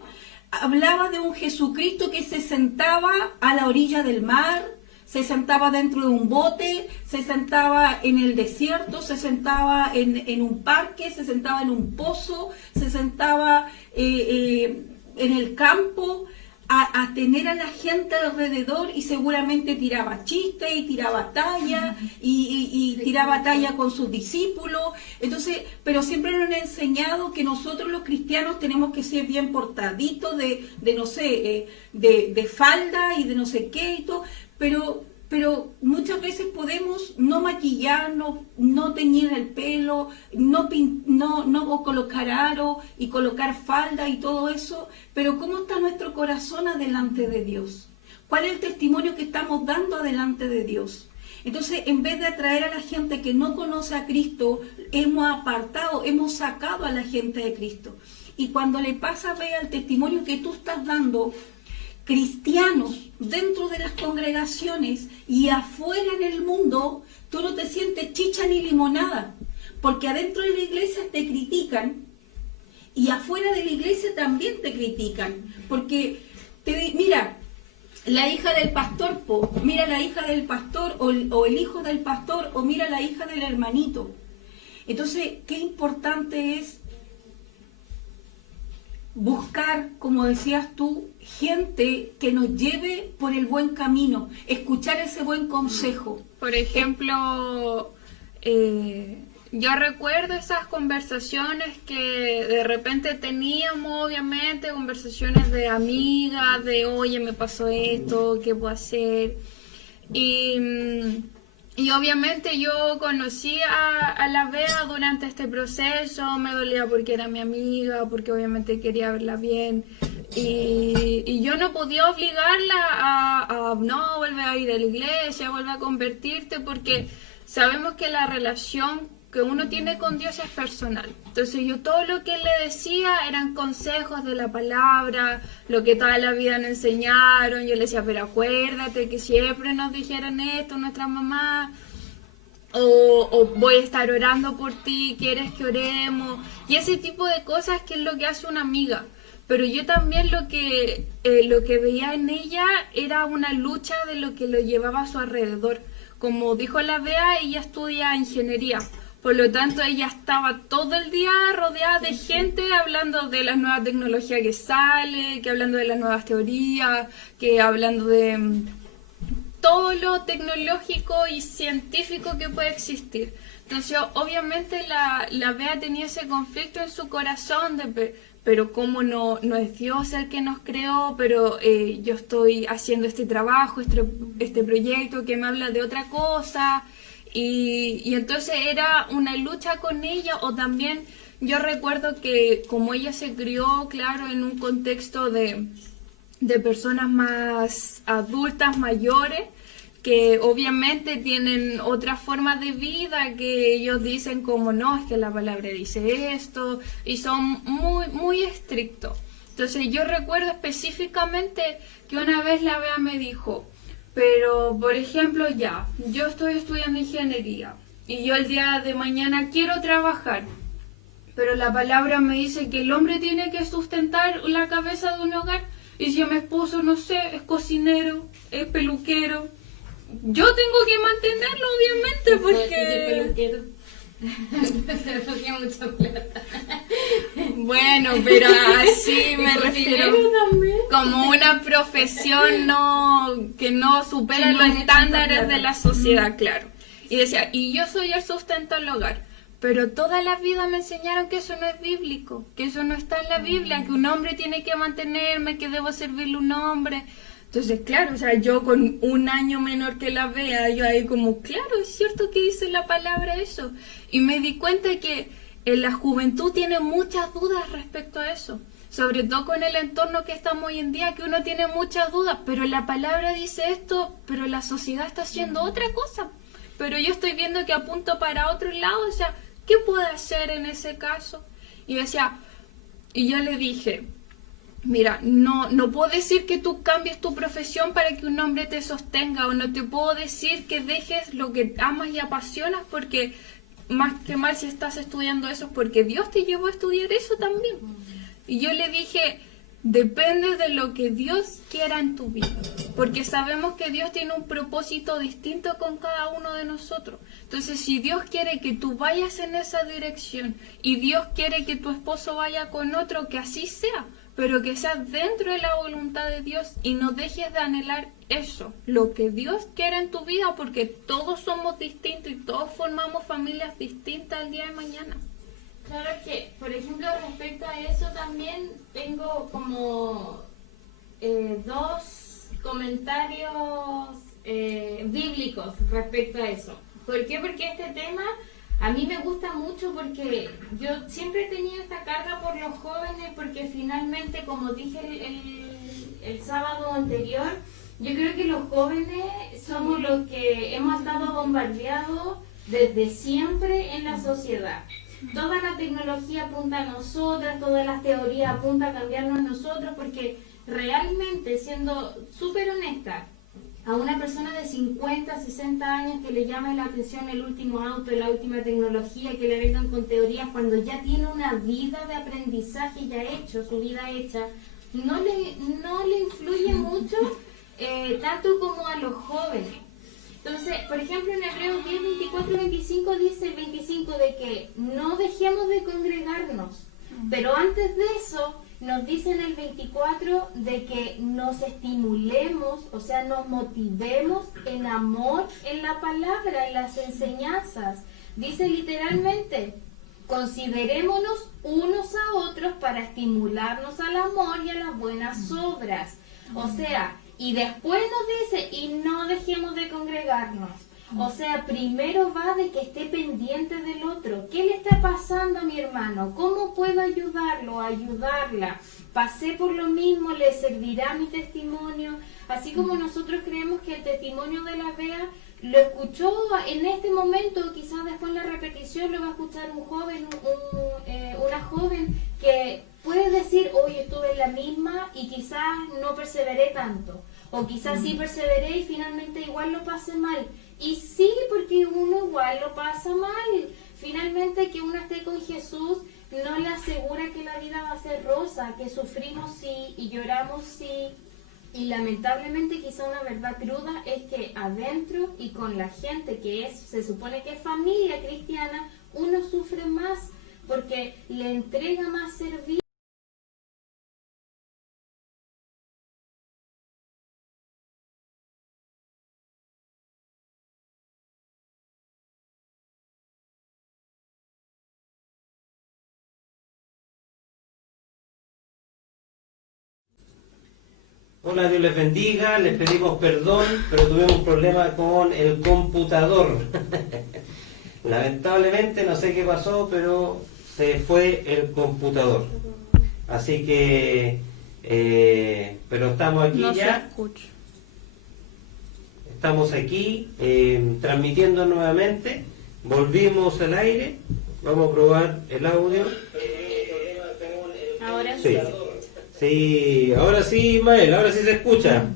hablaba de un Jesucristo que se sentaba a la orilla del mar, se sentaba dentro de un bote, se sentaba en el desierto, se sentaba en un parque, se sentaba en un pozo, se sentaba en el campo, a tener a la gente alrededor, y seguramente tiraba chistes y tiraba talla y tiraba talla con sus discípulos. Entonces, pero siempre nos han enseñado que nosotros los cristianos tenemos que ser bien portaditos de falda y de no sé qué y todo, pero muchas veces podemos no maquillarnos, no teñir el pelo, no colocar aro y colocar falda y todo eso, pero ¿cómo está nuestro corazón adelante de Dios? ¿Cuál es el testimonio que estamos dando adelante de Dios? Entonces, en vez de atraer a la gente que no conoce a Cristo, hemos sacado a la gente de Cristo. Y cuando le pasa, vea el testimonio que tú estás dando, cristianos dentro de las congregaciones y afuera en el mundo, tú no te sientes chicha ni limonada, porque adentro de la iglesia te critican y afuera de la iglesia también te critican, porque mira, la hija del pastor, mira la hija del pastor o el hijo del pastor, o mira la hija del hermanito. Entonces, qué importante es buscar, como decías tú, gente que nos lleve por el buen camino, escuchar ese buen consejo. Por ejemplo, yo recuerdo esas conversaciones que de repente teníamos, obviamente, conversaciones de amigas, de oye, me pasó esto, ¿qué puedo hacer? Y obviamente yo conocí a la Bea durante este proceso, me dolía porque era mi amiga, porque obviamente quería verla bien. Y yo no podía obligarla a no, vuelve a ir a la iglesia, vuelve a convertirte, porque sabemos que la relación que uno tiene con Dios es personal. Entonces yo todo lo que le decía eran consejos de la palabra, lo que toda la vida nos enseñaron. Yo le decía, pero acuérdate que siempre nos dijeron esto, nuestra mamá, o voy a estar orando por ti, ¿quieres que oremos? Y ese tipo de cosas que es lo que hace una amiga. Pero yo también lo que veía en ella era una lucha de lo que lo llevaba a su alrededor. Como dijo la Bea, ella estudia ingeniería. Por lo tanto, ella estaba todo el día rodeada de gente hablando de la nueva tecnología que sale, que hablando de las nuevas teorías, que hablando de todo lo tecnológico y científico que puede existir. Entonces, obviamente, la Bea tenía ese conflicto en su corazón de... Pero cómo no es Dios el que nos creó, pero yo estoy haciendo este trabajo, este proyecto que me habla de otra cosa. Y entonces era una lucha con ella, o también yo recuerdo que como ella se crió, claro, en un contexto de personas más adultas, mayores, que obviamente tienen otra forma de vida, que ellos dicen como no, es que la palabra dice esto, y son muy estrictos. Entonces yo recuerdo específicamente que una vez la Bea me dijo, pero por ejemplo yo estoy estudiando ingeniería y yo el día de mañana quiero trabajar, pero la palabra me dice que el hombre tiene que sustentar la cabeza de un hogar, y si mi esposo, no sé, es cocinero, es peluquero, yo tengo que mantenerlo, obviamente, porque... Bueno, pero así me refiero, como una profesión que no supera los estándares de la sociedad, claro. Y decía, y yo soy el sustento del hogar. Pero toda la vida me enseñaron que eso no es bíblico, que eso no está en la Biblia, que un hombre tiene que mantenerme, que debo servirle a un hombre. Entonces, claro, o sea, yo con un año menor que la Bea, yo ahí como, claro, es cierto que dice la palabra eso. Y me di cuenta que en la juventud tiene muchas dudas respecto a eso. Sobre todo con el entorno que estamos hoy en día, que uno tiene muchas dudas, pero la palabra dice esto, pero la sociedad está haciendo otra cosa. Pero yo estoy viendo que apunto para otro lado, o sea, ¿qué puedo hacer en ese caso? Y yo le dije, mira, no puedo decir que tú cambies tu profesión para que un hombre te sostenga, o no te puedo decir que dejes lo que amas y apasionas, porque más que mal si estás estudiando eso, porque Dios te llevó a estudiar eso también. Y yo le dije, depende de lo que Dios quiera en tu vida, porque sabemos que Dios tiene un propósito distinto con cada uno de nosotros. Entonces, si Dios quiere que tú vayas en esa dirección y Dios quiere que tu esposo vaya con otro, que así sea, pero que sea dentro de la voluntad de Dios, y no dejes de anhelar eso, lo que Dios quiere en tu vida, porque todos somos distintos y todos formamos familias distintas el día de mañana. Claro que, por ejemplo, respecto a eso también tengo como dos comentarios bíblicos respecto a eso. ¿Por qué? Porque este tema a mí me gusta mucho, porque yo siempre he tenido esta carga por los jóvenes, porque finalmente, como dije el sábado anterior, yo creo que los jóvenes somos los que hemos estado bombardeados desde siempre en la sociedad. Toda la tecnología apunta a nosotras, todas las teorías apuntan a cambiarnos nosotros, porque realmente, siendo súper honesta, a una persona de 50, 60 años que le llame la atención el último auto, la última tecnología, que le vengan con teorías cuando ya tiene una vida de aprendizaje ya hecho, su vida hecha, no le influye mucho tanto como a los jóvenes. Entonces, por ejemplo, en Hebreos 10, 24, 25 dice el 25 de que no dejemos de congregarnos, pero antes de eso nos dice en el 24 de que nos estimulemos, o sea, nos motivemos en amor, en la palabra, en las enseñanzas. Dice literalmente, considerémonos unos a otros para estimularnos al amor y a las buenas obras. O sea, y después nos dice, y no dejemos de congregarnos. O sea, primero va de que esté pendiente del otro. ¿Qué le está pasando a mi hermano? ¿Cómo puedo ayudarlo, ayudarla? Pasé por lo mismo, ¿le servirá mi testimonio? Así como nosotros creemos que el testimonio de la Bea lo escuchó en este momento, quizás después la repetición lo va a escuchar un joven, una joven que puede decir, oye, estuve en la misma y quizás no perseveré tanto, o quizás sí perseveré y finalmente igual lo pasé mal. Y sí, porque uno igual lo pasa mal. Finalmente que uno esté con Jesús no le asegura que la vida va a ser rosa, que sufrimos sí y lloramos sí. Y lamentablemente quizá una verdad cruda es que adentro y con la gente que se supone que es familia cristiana, uno sufre más porque le entrega más servicio. Hola, Dios les bendiga, les pedimos perdón, pero tuvimos un problema con el computador. Lamentablemente, no sé qué pasó, pero se fue el computador. Así que, pero estamos aquí No se ya. escucha. Estamos aquí transmitiendo nuevamente. Volvimos al aire. Vamos a probar el audio. Ahora Sí. Sí, ahora sí, Ismael, ahora sí se escucha.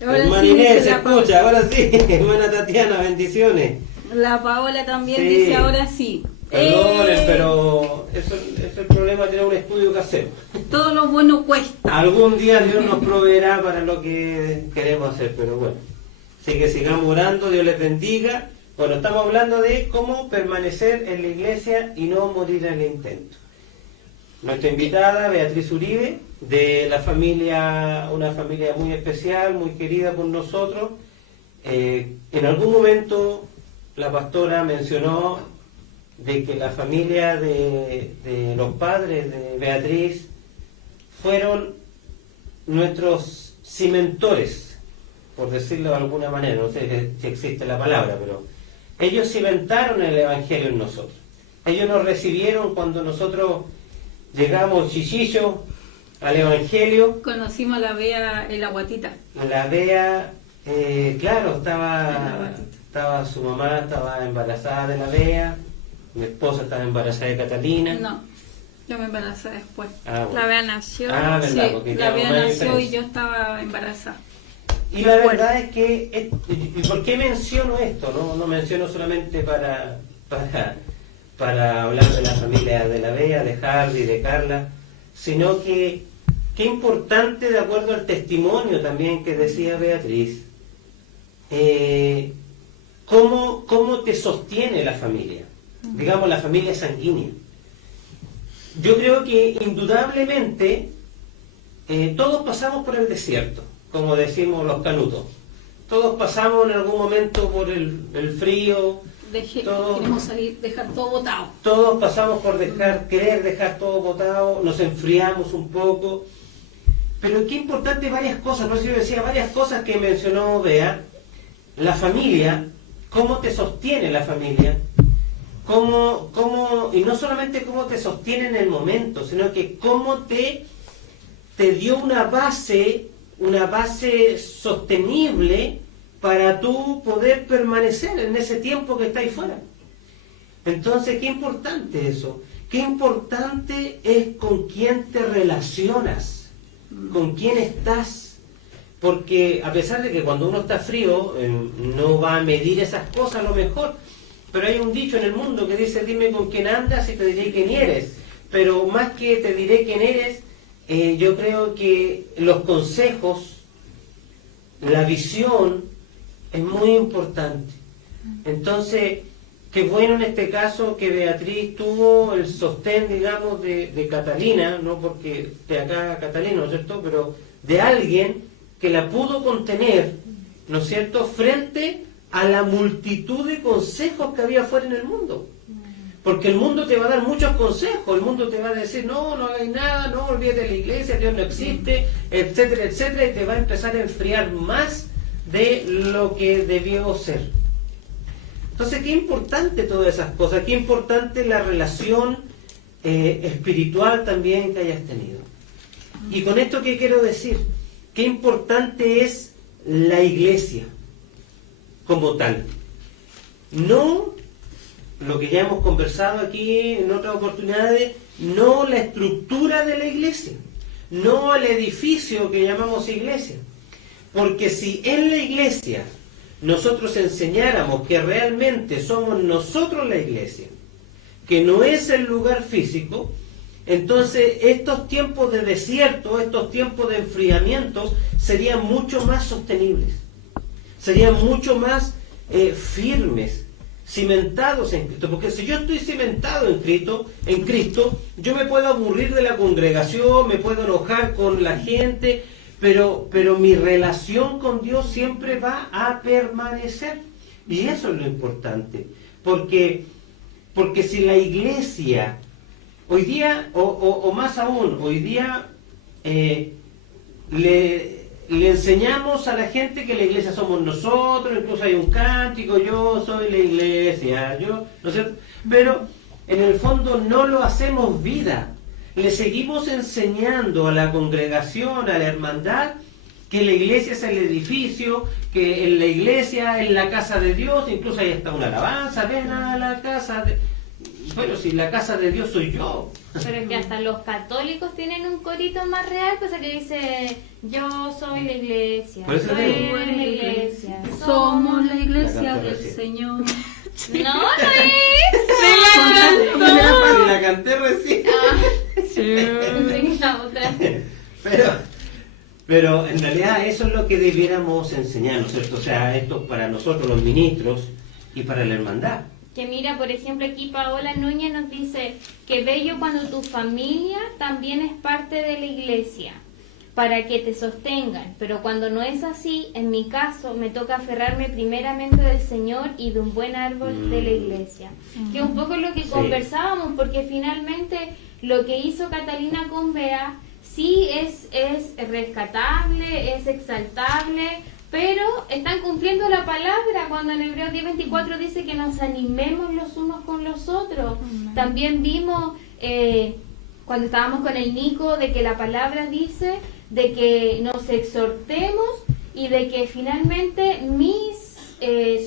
Ahora Hermana sí, Inés, dice se la escucha, ahora sí. Hermana Tatiana, bendiciones. La Paola también Sí. dice ahora sí. Perdonen, pero eso es el problema de tener un estudio casero. Todo lo bueno cuesta. Algún día Dios nos proveerá para lo que queremos hacer, pero bueno. Así que sigamos orando, Dios les bendiga. Bueno, estamos hablando de cómo permanecer en la iglesia y no morir en el intento. Nuestra invitada, Beatriz Uribe, de la familia, una familia muy especial, muy querida por nosotros. En algún momento la pastora mencionó de que la familia de los padres de Beatriz fueron nuestros cimentores, por decirlo de alguna manera, no sé si existe la palabra, pero ellos cimentaron el Evangelio en nosotros. Ellos nos recibieron cuando nosotros llegamos chichillos al Evangelio. Conocimos a la Bea en la guatita. La Bea, claro, La estaba su mamá, estaba embarazada de la Bea, mi esposa estaba embarazada de Catalina. No, yo me embaracé después. Ah, bueno. La Bea nació. Ah, verdad, Sí, porque la Bea quedamos más nació y diferencia. yo estaba embarazada. Y la verdad es que, ¿y por qué menciono esto? No menciono solamente para hablar de la familia de la Bea, de Hardy, de Carla, sino que qué importante, de acuerdo al testimonio también que decía Beatriz, cómo te sostiene la familia, digamos la familia sanguínea. Yo creo que indudablemente todos pasamos por el desierto, como decimos los canutos. Todos pasamos en algún momento por el frío. Queremos salir, dejar todo botado. Todos pasamos por querer dejar todo botado, nos enfriamos un poco. Pero qué importante varias cosas, por eso yo decía varias cosas que mencionó Bea. La familia, cómo te sostiene la familia, y no solamente cómo te sostiene en el momento, sino que cómo te dio una base sostenible para tú poder permanecer en ese tiempo que estáis fuera. Entonces, qué importante eso. Qué importante es con quién te relacionas, con quién estás. Porque a pesar de que cuando uno está frío, no va a medir esas cosas a lo mejor. Pero hay un dicho en el mundo que dice, dime con quién andas y te diré quién eres. Pero más que te diré quién eres, yo creo que los consejos, la visión, es muy importante. Entonces, qué bueno en este caso que Beatriz tuvo el sostén, digamos, de Catalina, no porque de acá Catalina, ¿no es cierto?, pero de alguien que la pudo contener, ¿no es cierto?, frente a la multitud de consejos que había afuera en el mundo. Porque el mundo te va a dar muchos consejos, el mundo te va a decir, no hagáis nada, no olvides de la iglesia, Dios no existe, etcétera, etcétera, y te va a empezar a enfriar más de lo que debió ser. Entonces, qué importante todas esas cosas, qué importante la relación espiritual también que hayas tenido. Y con esto, ¿qué quiero decir? Qué importante es la iglesia. como tal. No lo que ya hemos conversado aquí en otras oportunidades, no la estructura de la iglesia, no el edificio que llamamos iglesia. Porque si en la iglesia nosotros enseñáramos que realmente somos nosotros la iglesia, que no es el lugar físico, entonces estos tiempos de desierto, estos tiempos de enfriamiento serían mucho más sostenibles, serían mucho más firmes, cimentados en Cristo. Porque si yo estoy cimentado en Cristo, yo me puedo aburrir de la congregación, me puedo enojar con la gente, pero mi relación con Dios siempre va a permanecer. Y eso es lo importante, porque si la iglesia hoy día, o más aún, hoy día le enseñamos a la gente que la iglesia somos nosotros, incluso hay un cántico, yo soy la iglesia, yo, ¿no es cierto? Pero en el fondo no lo hacemos vida. Le seguimos enseñando a la congregación, a la hermandad, que la iglesia es el edificio, que en la iglesia es la casa de Dios, incluso hay hasta una alabanza, ven a la casa de... Bueno, si la casa de Dios soy yo. Pero es que hasta los católicos tienen un corito más real, cosa que dice, yo soy la iglesia, Por eso soy digo. la iglesia, Somos la iglesia La del canté Señor. No, no es. Y la canté recién. Enseña otra. Pero en realidad eso es lo que debiéramos enseñar, ¿no es cierto? O sea, esto es para nosotros los ministros y para la hermandad. Que mira, por ejemplo, aquí Paola Núñez nos dice que bello cuando tu familia también es parte de la iglesia, para que te sostengan, pero cuando no es así, en mi caso, me toca aferrarme primeramente del Señor y de un buen árbol de la iglesia. Que es un poco lo que conversábamos, porque finalmente lo que hizo Catalina con Bea sí es rescatable, es exaltable, pero están cumpliendo la palabra cuando en Hebreos 10:24 dice que nos animemos los unos con los otros. También vimos cuando estábamos con el Nico de que la palabra dice de que nos exhortemos y de que finalmente mis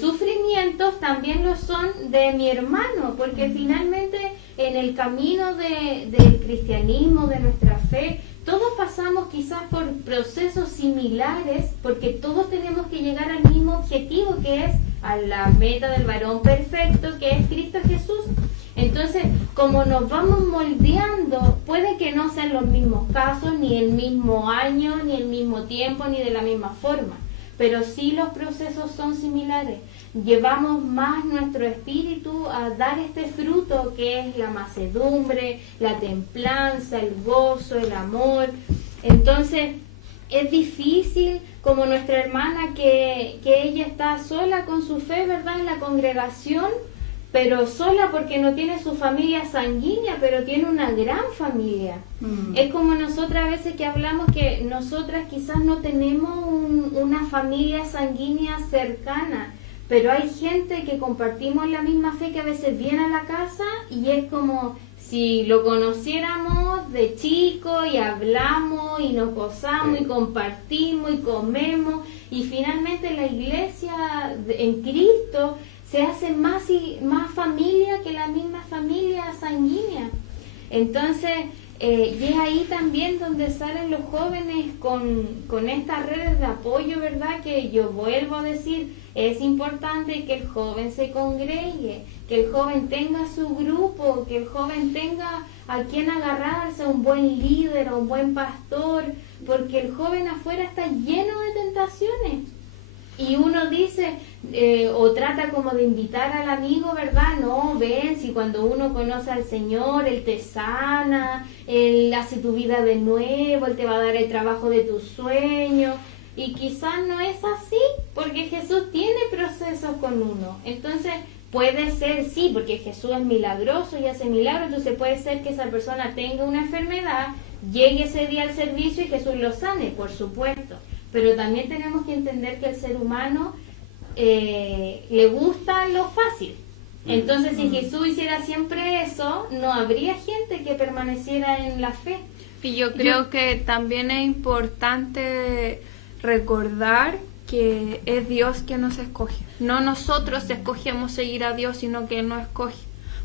sufrimientos también lo son de mi hermano, porque finalmente en el camino del cristianismo, de nuestra fe, todos pasamos quizás por procesos similares, porque todos tenemos que llegar al mismo objetivo, que es a la meta del varón perfecto, que es Cristo Jesús. Entonces, como nos vamos moldeando, puede que no sean los mismos casos, ni el mismo año, ni el mismo tiempo, ni de la misma forma, pero sí los procesos son similares. Llevamos más nuestro espíritu a dar este fruto que es la mansedumbre, la templanza, el gozo, el amor. Entonces es difícil, como nuestra hermana que ella está sola con su fe, ¿verdad?, en la congregación, pero sola porque no tiene su familia sanguínea, pero tiene una gran familia. Es como nosotras a veces que hablamos que nosotras quizás no tenemos una familia sanguínea cercana, pero hay gente que compartimos la misma fe que a veces viene a la casa y es como si lo conociéramos de chico y hablamos y nos gozamos y compartimos y comemos, y finalmente la iglesia en Cristo se hace más familia que la misma familia sanguínea. Entonces, y es ahí también donde salen los jóvenes con estas redes de apoyo, ¿verdad? Que yo vuelvo a decir, es importante que el joven se congregue, que el joven tenga su grupo, que el joven tenga a quien agarrarse, un buen líder, un buen pastor, porque el joven afuera está lleno de tentaciones. Y uno dice, o trata como de invitar al amigo, ¿verdad? No, ven, si cuando uno conoce al Señor, Él te sana, Él hace tu vida de nuevo, Él te va a dar el trabajo de tus sueños. Y quizás no es así, porque Jesús tiene procesos con uno. Entonces, puede ser, sí, porque Jesús es milagroso y hace milagros, entonces puede ser que esa persona tenga una enfermedad, llegue ese día al servicio y Jesús lo sane, por supuesto. Pero también tenemos que entender que el ser humano le gusta lo fácil. Entonces, si Jesús hiciera siempre eso, no habría gente que permaneciera en la fe. Y yo creo que también es importante recordar que es Dios quien nos escoge. No nosotros escogemos seguir a Dios, sino que Él nos escoge.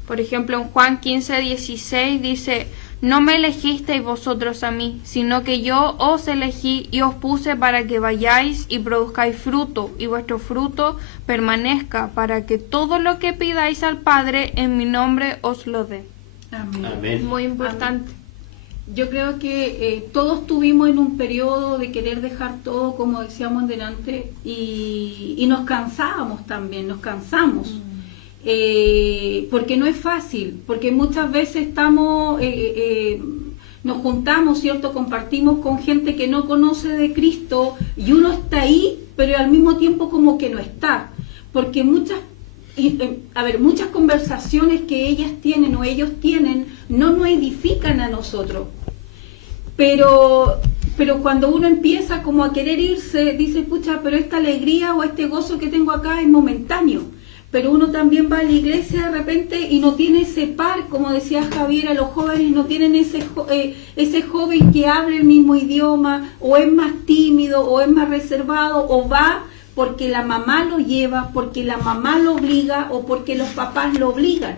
Por ejemplo, en Juan 15:16 dice: no me elegisteis vosotros a mí, sino que yo os elegí y os puse para que vayáis y produzcáis fruto, y vuestro fruto permanezca, para que todo lo que pidáis al Padre en mi nombre os lo dé. Amén. Amén. Muy importante. Yo creo que todos estuvimos en un periodo de querer dejar todo, como decíamos delante, y nos cansábamos también, nos cansamos. Porque no es fácil, porque muchas veces nos juntamos, ¿cierto? Compartimos con gente que no conoce de Cristo y uno está ahí, pero al mismo tiempo como que no está, porque muchas conversaciones que ellas tienen o ellos tienen no nos edifican a nosotros, pero cuando uno empieza como a querer irse, dice, pucha, pero esta alegría o este gozo que tengo acá es momentáneo. Pero uno también va a la iglesia de repente y no tiene ese par, como decía Javier, a los jóvenes no tienen ese joven que habla el mismo idioma, o es más tímido, o es más reservado, o va porque la mamá lo lleva, porque la mamá lo obliga, o porque los papás lo obligan.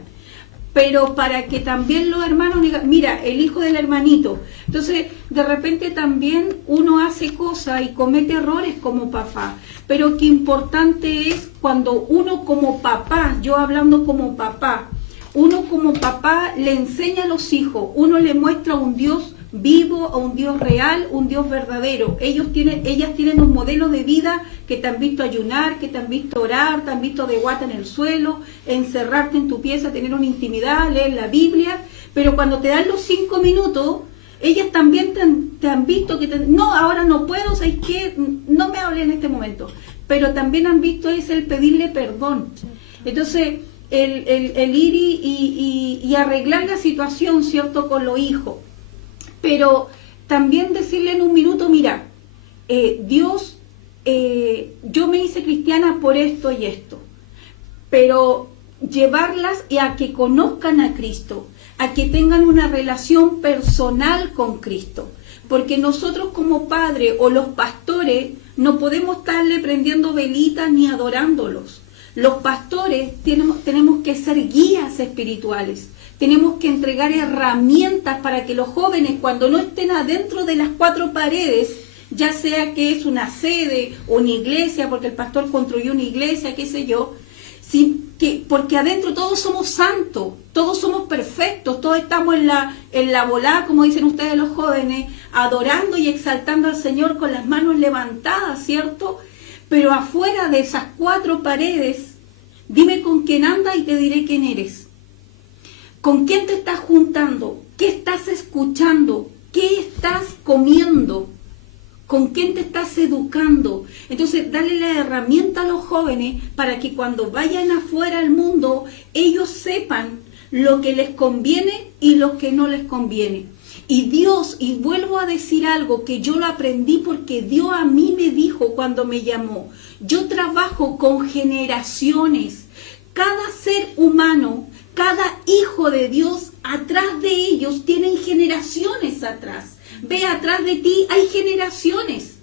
Pero para que también los hermanos digan, mira, el hijo del hermanito. Entonces, de repente también uno hace cosas y comete errores como papá. Pero qué importante es cuando uno como papá, yo hablando como papá, uno como papá le enseña a los hijos, uno le muestra un Dios vivo, a un Dios real, un Dios verdadero. Ellas tienen un modelo de vida que te han visto ayunar, que te han visto orar, te han visto de guata en el suelo, encerrarte en tu pieza, tener una intimidad, leer la Biblia, pero cuando te dan los 5 minutos, ellas también te han visto que no, ahora no puedo, ¿sabes qué? No me hables en este momento, pero también han visto es el pedirle perdón. Entonces, el ir y arreglar la situación, ¿cierto?, con los hijos. Pero también decirle en un minuto, mira, Dios, yo me hice cristiana por esto y esto, pero llevarlas a que conozcan a Cristo, a que tengan una relación personal con Cristo, porque nosotros como padres o los pastores no podemos estarle prendiendo velitas ni adorándolos. Los pastores tenemos que ser guías espirituales. Tenemos que entregar herramientas para que los jóvenes, cuando no estén adentro de las 4 paredes, ya sea que es una sede o una iglesia, porque el pastor construyó una iglesia, qué sé yo, porque adentro todos somos santos, todos somos perfectos, todos estamos en la volada, como dicen ustedes los jóvenes, adorando y exaltando al Señor con las manos levantadas, ¿cierto? Pero afuera de esas 4 paredes, dime con quién andas y te diré quién eres. ¿Con quién te estás juntando? ¿Qué estás escuchando? ¿Qué estás comiendo? ¿Con quién te estás educando? Entonces, dale la herramienta a los jóvenes para que cuando vayan afuera al mundo, ellos sepan lo que les conviene y lo que no les conviene. Y Dios, y vuelvo a decir algo que yo lo aprendí porque Dios a mí me dijo cuando me llamó, yo trabajo con generaciones. Cada ser humano, cada hijo de Dios, atrás de ellos tienen generaciones atrás. Ve atrás de ti, hay generaciones.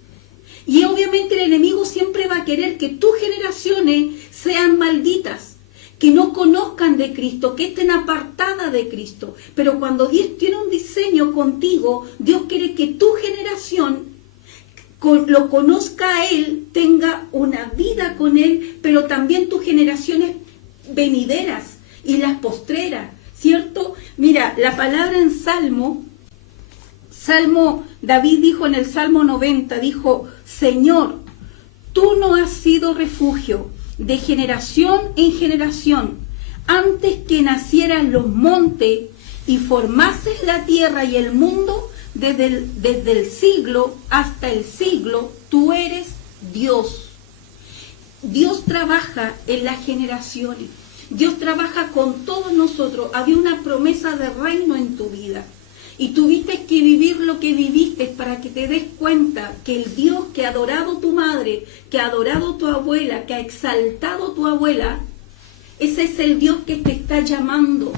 Y obviamente el enemigo siempre va a querer que tus generaciones sean malditas, que no conozcan de Cristo, que estén apartadas de Cristo. Pero cuando Dios tiene un diseño contigo, Dios quiere que tu generación lo conozca a Él, tenga una vida con Él, pero también tus generaciones venideras y las postreras, ¿cierto? Mira, la palabra en Salmo, David dijo en el Salmo 90, dijo, Señor, tú no has sido refugio de generación en generación, antes que nacieran los montes y formases la tierra y el mundo, desde el siglo hasta el siglo, tú eres Dios. Dios trabaja en las generaciones. Dios trabaja con todos nosotros. Había una promesa de reino en tu vida. Y tuviste que vivir lo que viviste para que te des cuenta que el Dios que ha adorado tu madre, que ha adorado tu abuela, que ha exaltado tu abuela, ese es el Dios que te está llamando.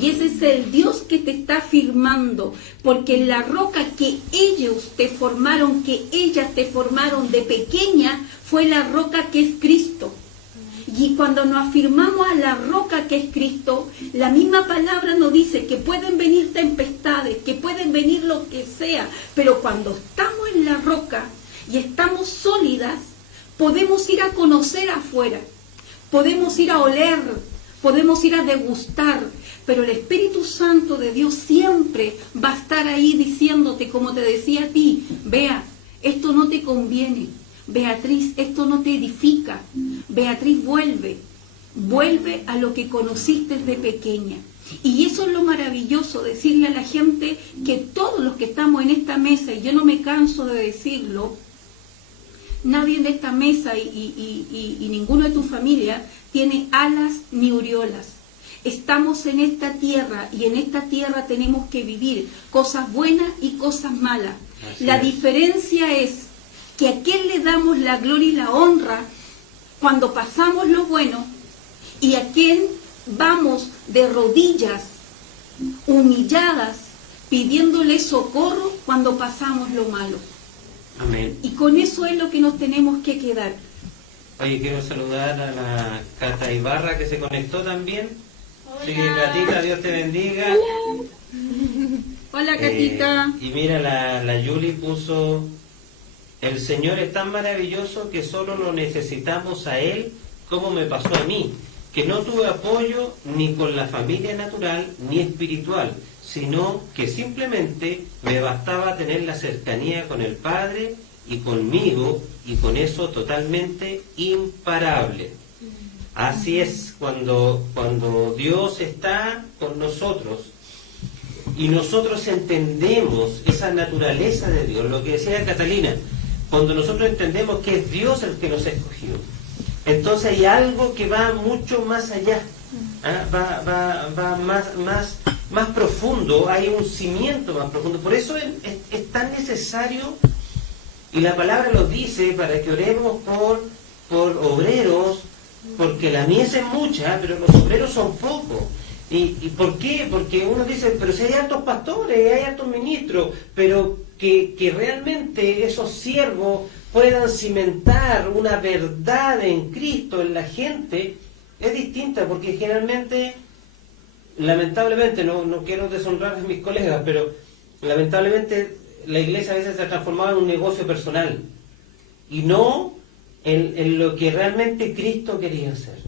Y ese es el Dios que te está afirmando, porque la roca que ellas te formaron de pequeña, fue la roca que es Cristo. Y cuando nos afirmamos a la roca que es Cristo, la misma palabra nos dice que pueden venir tempestades, que pueden venir lo que sea, pero cuando estamos en la roca y estamos sólidas, podemos ir a conocer afuera, podemos ir a oler, podemos ir a degustar, pero el Espíritu Santo de Dios siempre va a estar ahí diciéndote, como te decía a ti, Bea, esto no te conviene. Beatriz, esto no te edifica. Beatriz, vuelve a lo que conociste de pequeña. Y eso es lo maravilloso, decirle a la gente que todos los que estamos en esta mesa, y yo no me canso de decirlo, nadie de esta mesa y ninguno de tu familia tiene alas ni aureolas. Estamos en esta tierra y en esta tierra tenemos que vivir cosas buenas y cosas malas. La diferencia es que a quién le damos la gloria y la honra cuando pasamos lo bueno y a quién vamos de rodillas, humilladas, pidiéndole socorro cuando pasamos lo malo. Amén. Y con eso es lo que nos tenemos que quedar. Oye, quiero saludar a la Cata Ibarra que se conectó también. Hola. Así que, Catita, Dios te bendiga. Hola, Catita. Y mira, la Yuli puso: el Señor es tan maravilloso que solo lo necesitamos a Él, como me pasó a mí, que no tuve apoyo ni con la familia natural ni espiritual, sino que simplemente me bastaba tener la cercanía con el Padre y conmigo, y con eso totalmente imparable. Así es, cuando Dios está con nosotros y nosotros entendemos esa naturaleza de Dios, lo que decía Catalina, cuando nosotros entendemos que es Dios el que nos escogió, entonces hay algo que va mucho más allá, va más profundo, hay un cimiento más profundo. Por eso es tan necesario, y la palabra lo dice, para que oremos por obreros, porque la mies es mucha, pero los obreros son pocos. ¿Y por qué? Porque uno dice, pero si hay altos pastores, hay altos ministros, pero que realmente esos siervos puedan cimentar una verdad en Cristo en la gente, es distinta, porque generalmente, lamentablemente, no quiero deshonrar a mis colegas, pero lamentablemente la iglesia a veces se ha transformado en un negocio personal y no en lo que realmente Cristo quería hacer.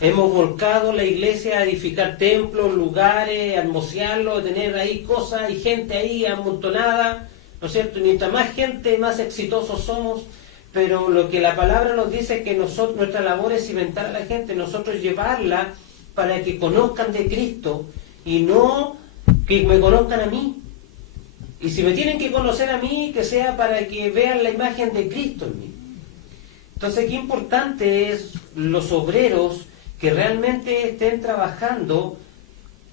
Hemos volcado la iglesia a edificar templos, lugares, a hermosearlos, a tener ahí cosas y gente ahí amontonada, ¿no es cierto? Y mientras más gente, más exitosos somos, pero lo que la palabra nos dice es que nuestra labor es cimentar a la gente, nosotros llevarla para que conozcan de Cristo y no que me conozcan a mí. Y si me tienen que conocer a mí, que sea para que vean la imagen de Cristo en mí. Entonces, qué importante es los obreros que realmente estén trabajando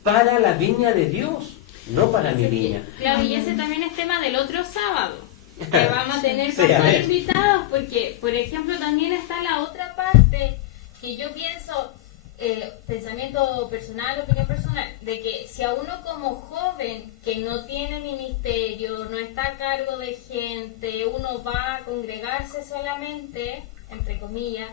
para la viña de Dios, no para mi viña. Claro, y ese también es tema del otro sábado, que vamos a tener Sí, a más ver. invitados, porque, por ejemplo, también está la otra parte, que yo pienso, pensamiento personal, opinión personal, de que si a uno como joven, que no tiene ministerio, no está a cargo de gente, uno va a congregarse solamente, entre comillas,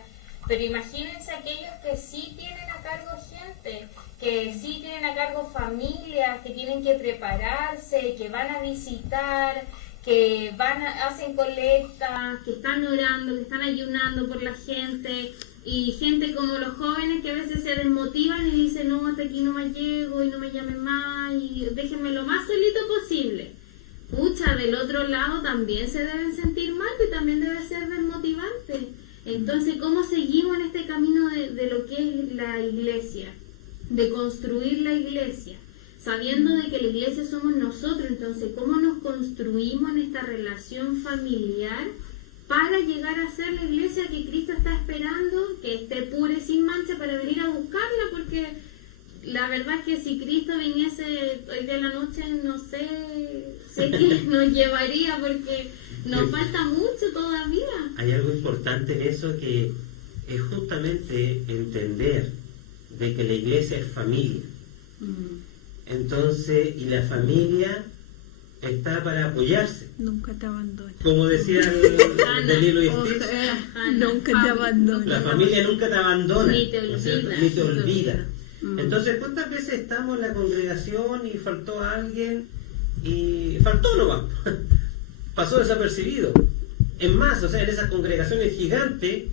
pero imagínense aquellos que sí tienen a cargo gente, que sí tienen a cargo familias, que tienen que prepararse, que van a visitar, que hacen colectas, que están orando, que están ayunando por la gente, y gente como los jóvenes que a veces se desmotivan y dicen, no, hasta aquí no me llego y no me llamen más y déjenme lo más solito posible. Pucha, del otro lado también se deben sentir mal y también debe ser desmotivante. Entonces, ¿cómo seguimos en este camino de lo que es la iglesia? De construir la iglesia, sabiendo de que la iglesia somos nosotros. Entonces, ¿cómo nos construimos en esta relación familiar para llegar a ser la iglesia que Cristo está esperando, que esté pura y sin mancha para venir a buscarla? Porque la verdad es que si Cristo viniese hoy de la noche, no sé qué nos llevaría, porque nos falta mucho todavía. Hay algo importante en eso, que es justamente entender de que la iglesia es familia. Entonces, y la familia está para apoyarse. Nunca te abandono. Como decía el Lilo y Stitch, Nunca te abandono. la familia nunca te abandona, Ni te ¿no es cierto? olvida. Ni te olvida. Entonces, ¿cuántas veces estamos en la congregación y faltó alguien y faltó nomás? Pasó desapercibido. Es más, o sea, en esas congregaciones gigantes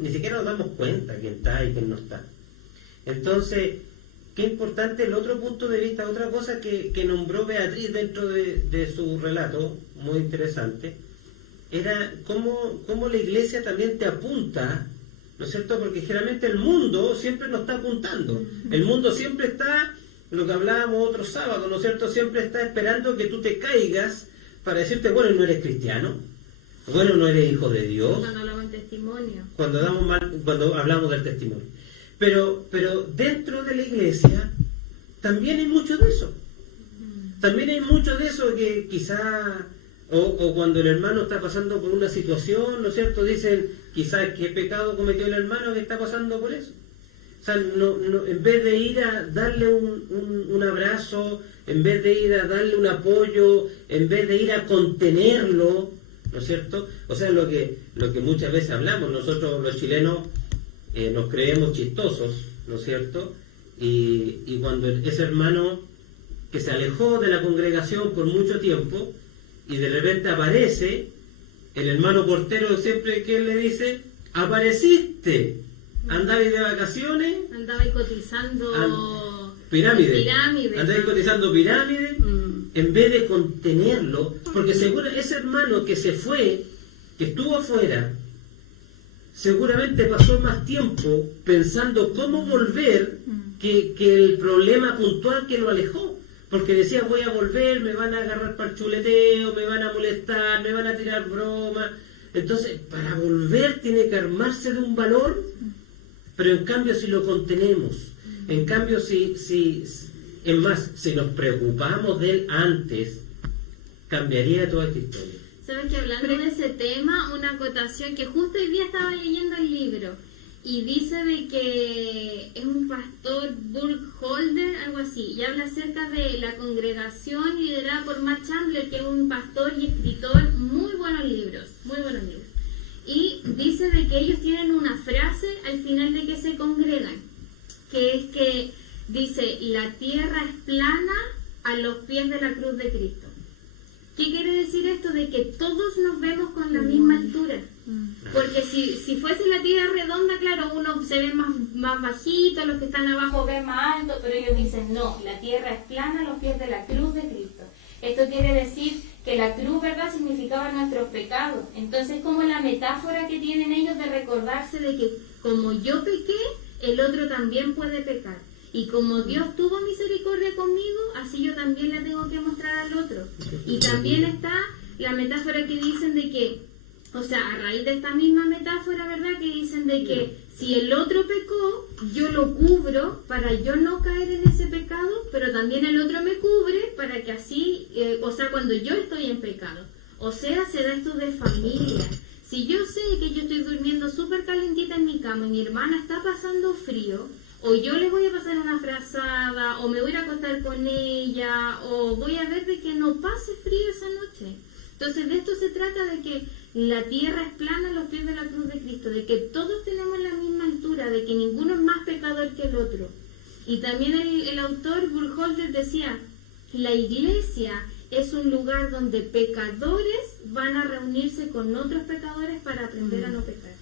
ni siquiera nos damos cuenta quién está y quién no está. Entonces, qué importante el otro punto de vista, otra cosa que nombró Beatriz dentro de su relato, muy interesante, era cómo la iglesia también te apunta, ¿no es cierto? Porque generalmente el mundo siempre nos está apuntando. El mundo siempre está, lo que hablábamos otro sábado, ¿no es cierto? Siempre está esperando que tú te caigas para decirte, bueno, no eres cristiano, bueno, no eres hijo de Dios. Cuando hablamos en testimonio. Cuando hablamos del testimonio. Pero dentro de la iglesia también hay mucho de eso. También hay mucho de eso que quizá, o cuando el hermano está pasando por una situación, ¿no es cierto? Dicen, quizás qué pecado cometió el hermano que está pasando por eso. O sea, en vez de ir a darle un abrazo, en vez de ir a darle un apoyo, en vez de ir a contenerlo, ¿no es cierto? O sea, lo que muchas veces hablamos, nosotros los chilenos nos creemos chistosos, ¿no es cierto? Y cuando ese hermano que se alejó de la congregación por mucho tiempo y de repente aparece, el hermano portero siempre que le dice, apareciste, andabas de vacaciones, Andaba ahí cotizando pirámides, pirámides. andabas cotizando pirámides, en vez de contenerlo, porque seguro ese hermano que se fue, que estuvo afuera, seguramente pasó más tiempo pensando cómo volver que el problema puntual que lo alejó. Porque decía, voy a volver, me van a agarrar para el chuleteo, me van a molestar, me van a tirar bromas. Entonces, para volver tiene que armarse de un valor, pero en cambio si lo contenemos, en cambio es más, si nos preocupamos de él antes, cambiaría toda esta historia. Sabes que hablando de ese tema, una acotación que justo hoy día estaba leyendo el libro y dice de que es un pastor Burkholder, algo así, y habla acerca de la congregación liderada por Matt Chandler, que es un pastor y escritor, muy buenos libros. Y dice de que ellos tienen una frase al final de que se congregan, que es que dice, la tierra es plana a los pies de la cruz de Cristo. ¿Qué quiere decir esto? De que todos nos vemos con la misma altura. Porque si fuese la tierra redonda, claro, uno se ve más bajito, los que están abajo ven más alto, pero ellos dicen, no, la tierra es plana a los pies de la cruz de Cristo. Esto quiere decir que la cruz, ¿verdad?, significaba nuestros pecados. Entonces, como la metáfora que tienen ellos de recordarse de que como yo pequé, el otro también puede pecar. Y como Dios tuvo misericordia conmigo, así yo también le tengo que mostrar al otro. Y también está la metáfora que dicen de que, o sea, a raíz de esta misma metáfora, ¿verdad?, que dicen de que si el otro pecó, yo lo cubro para yo no caer en ese pecado, pero también el otro me cubre para que así, o sea, cuando yo estoy en pecado. O sea, se da esto de familia. Si yo sé que yo estoy durmiendo súper calentita en mi cama y mi hermana está pasando frío, o yo le voy a pasar una frazada, o me voy a acostar con ella, o voy a ver de que no pase frío esa noche. Entonces de esto se trata, de que la tierra es plana a los pies de la cruz de Cristo, de que todos tenemos la misma altura, de que ninguno es más pecador que el otro. Y también el autor Burkholder decía, la iglesia es un lugar donde pecadores van a reunirse con otros pecadores para aprender a no pecar.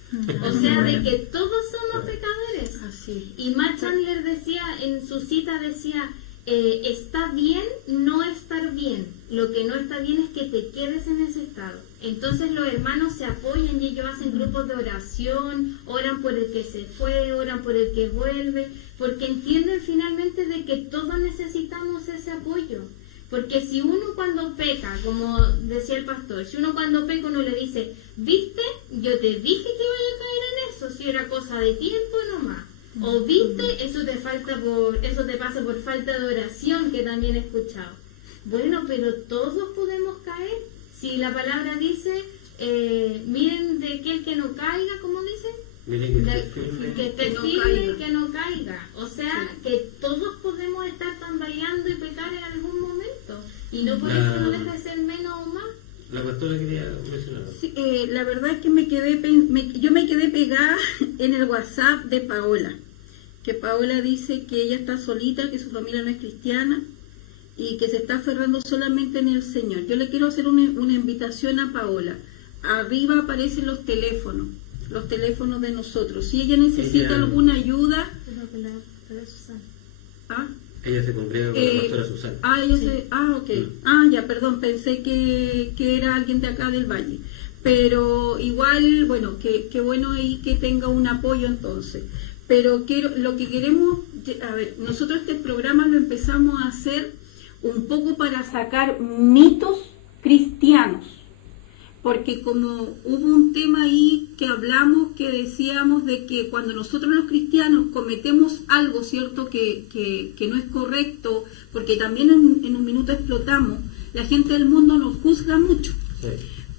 O sea, de que todos somos pecadores. Así. Y Matt Chandler decía, en su cita decía, está bien no estar bien. Lo que no está bien es que te quedes en ese estado. Entonces los hermanos se apoyan y ellos hacen grupos de oración, oran por el que se fue, oran por el que vuelve, porque entienden finalmente de que todos necesitamos ese apoyo. Porque si uno cuando peca, como decía el pastor, si uno cuando peca uno le dice, viste, yo te dije que iba a caer en eso, si era cosa de tiempo nomás. O viste, eso te pasa por falta de oración, que también he escuchado. Bueno, pero todos podemos caer. Si la palabra dice, miren de aquel que no caiga, como dice, Mire que esté Que firme. esté no firme, caiga. que no caiga. O sea, que todos podemos estar tambaleando y pecar en algún momento. Y no por eso no deja de ser menos o más. La pastora quería mencionar. Sí, la verdad es que yo me quedé pegada en el WhatsApp de Paola, que Paola dice que ella está solita, que su familia no es cristiana y que se está aferrando solamente en el Señor. Yo le quiero hacer una invitación a Paola. Arriba aparecen los teléfonos de nosotros. Si ella necesita Ella- alguna ayuda, ¿ah? Ella se congrega con la pastora Susana. Ok. Ya, perdón, pensé que era alguien de acá del Valle. Pero igual, bueno, qué bueno ahí que tenga un apoyo entonces. Pero lo que queremos, a ver, nosotros este programa lo empezamos a hacer un poco para sacar mitos cristianos. Porque como hubo un tema ahí que hablamos, que decíamos de que cuando nosotros los cristianos cometemos algo, ¿cierto?, que no es correcto, porque también en un minuto explotamos, la gente del mundo nos juzga mucho. Sí.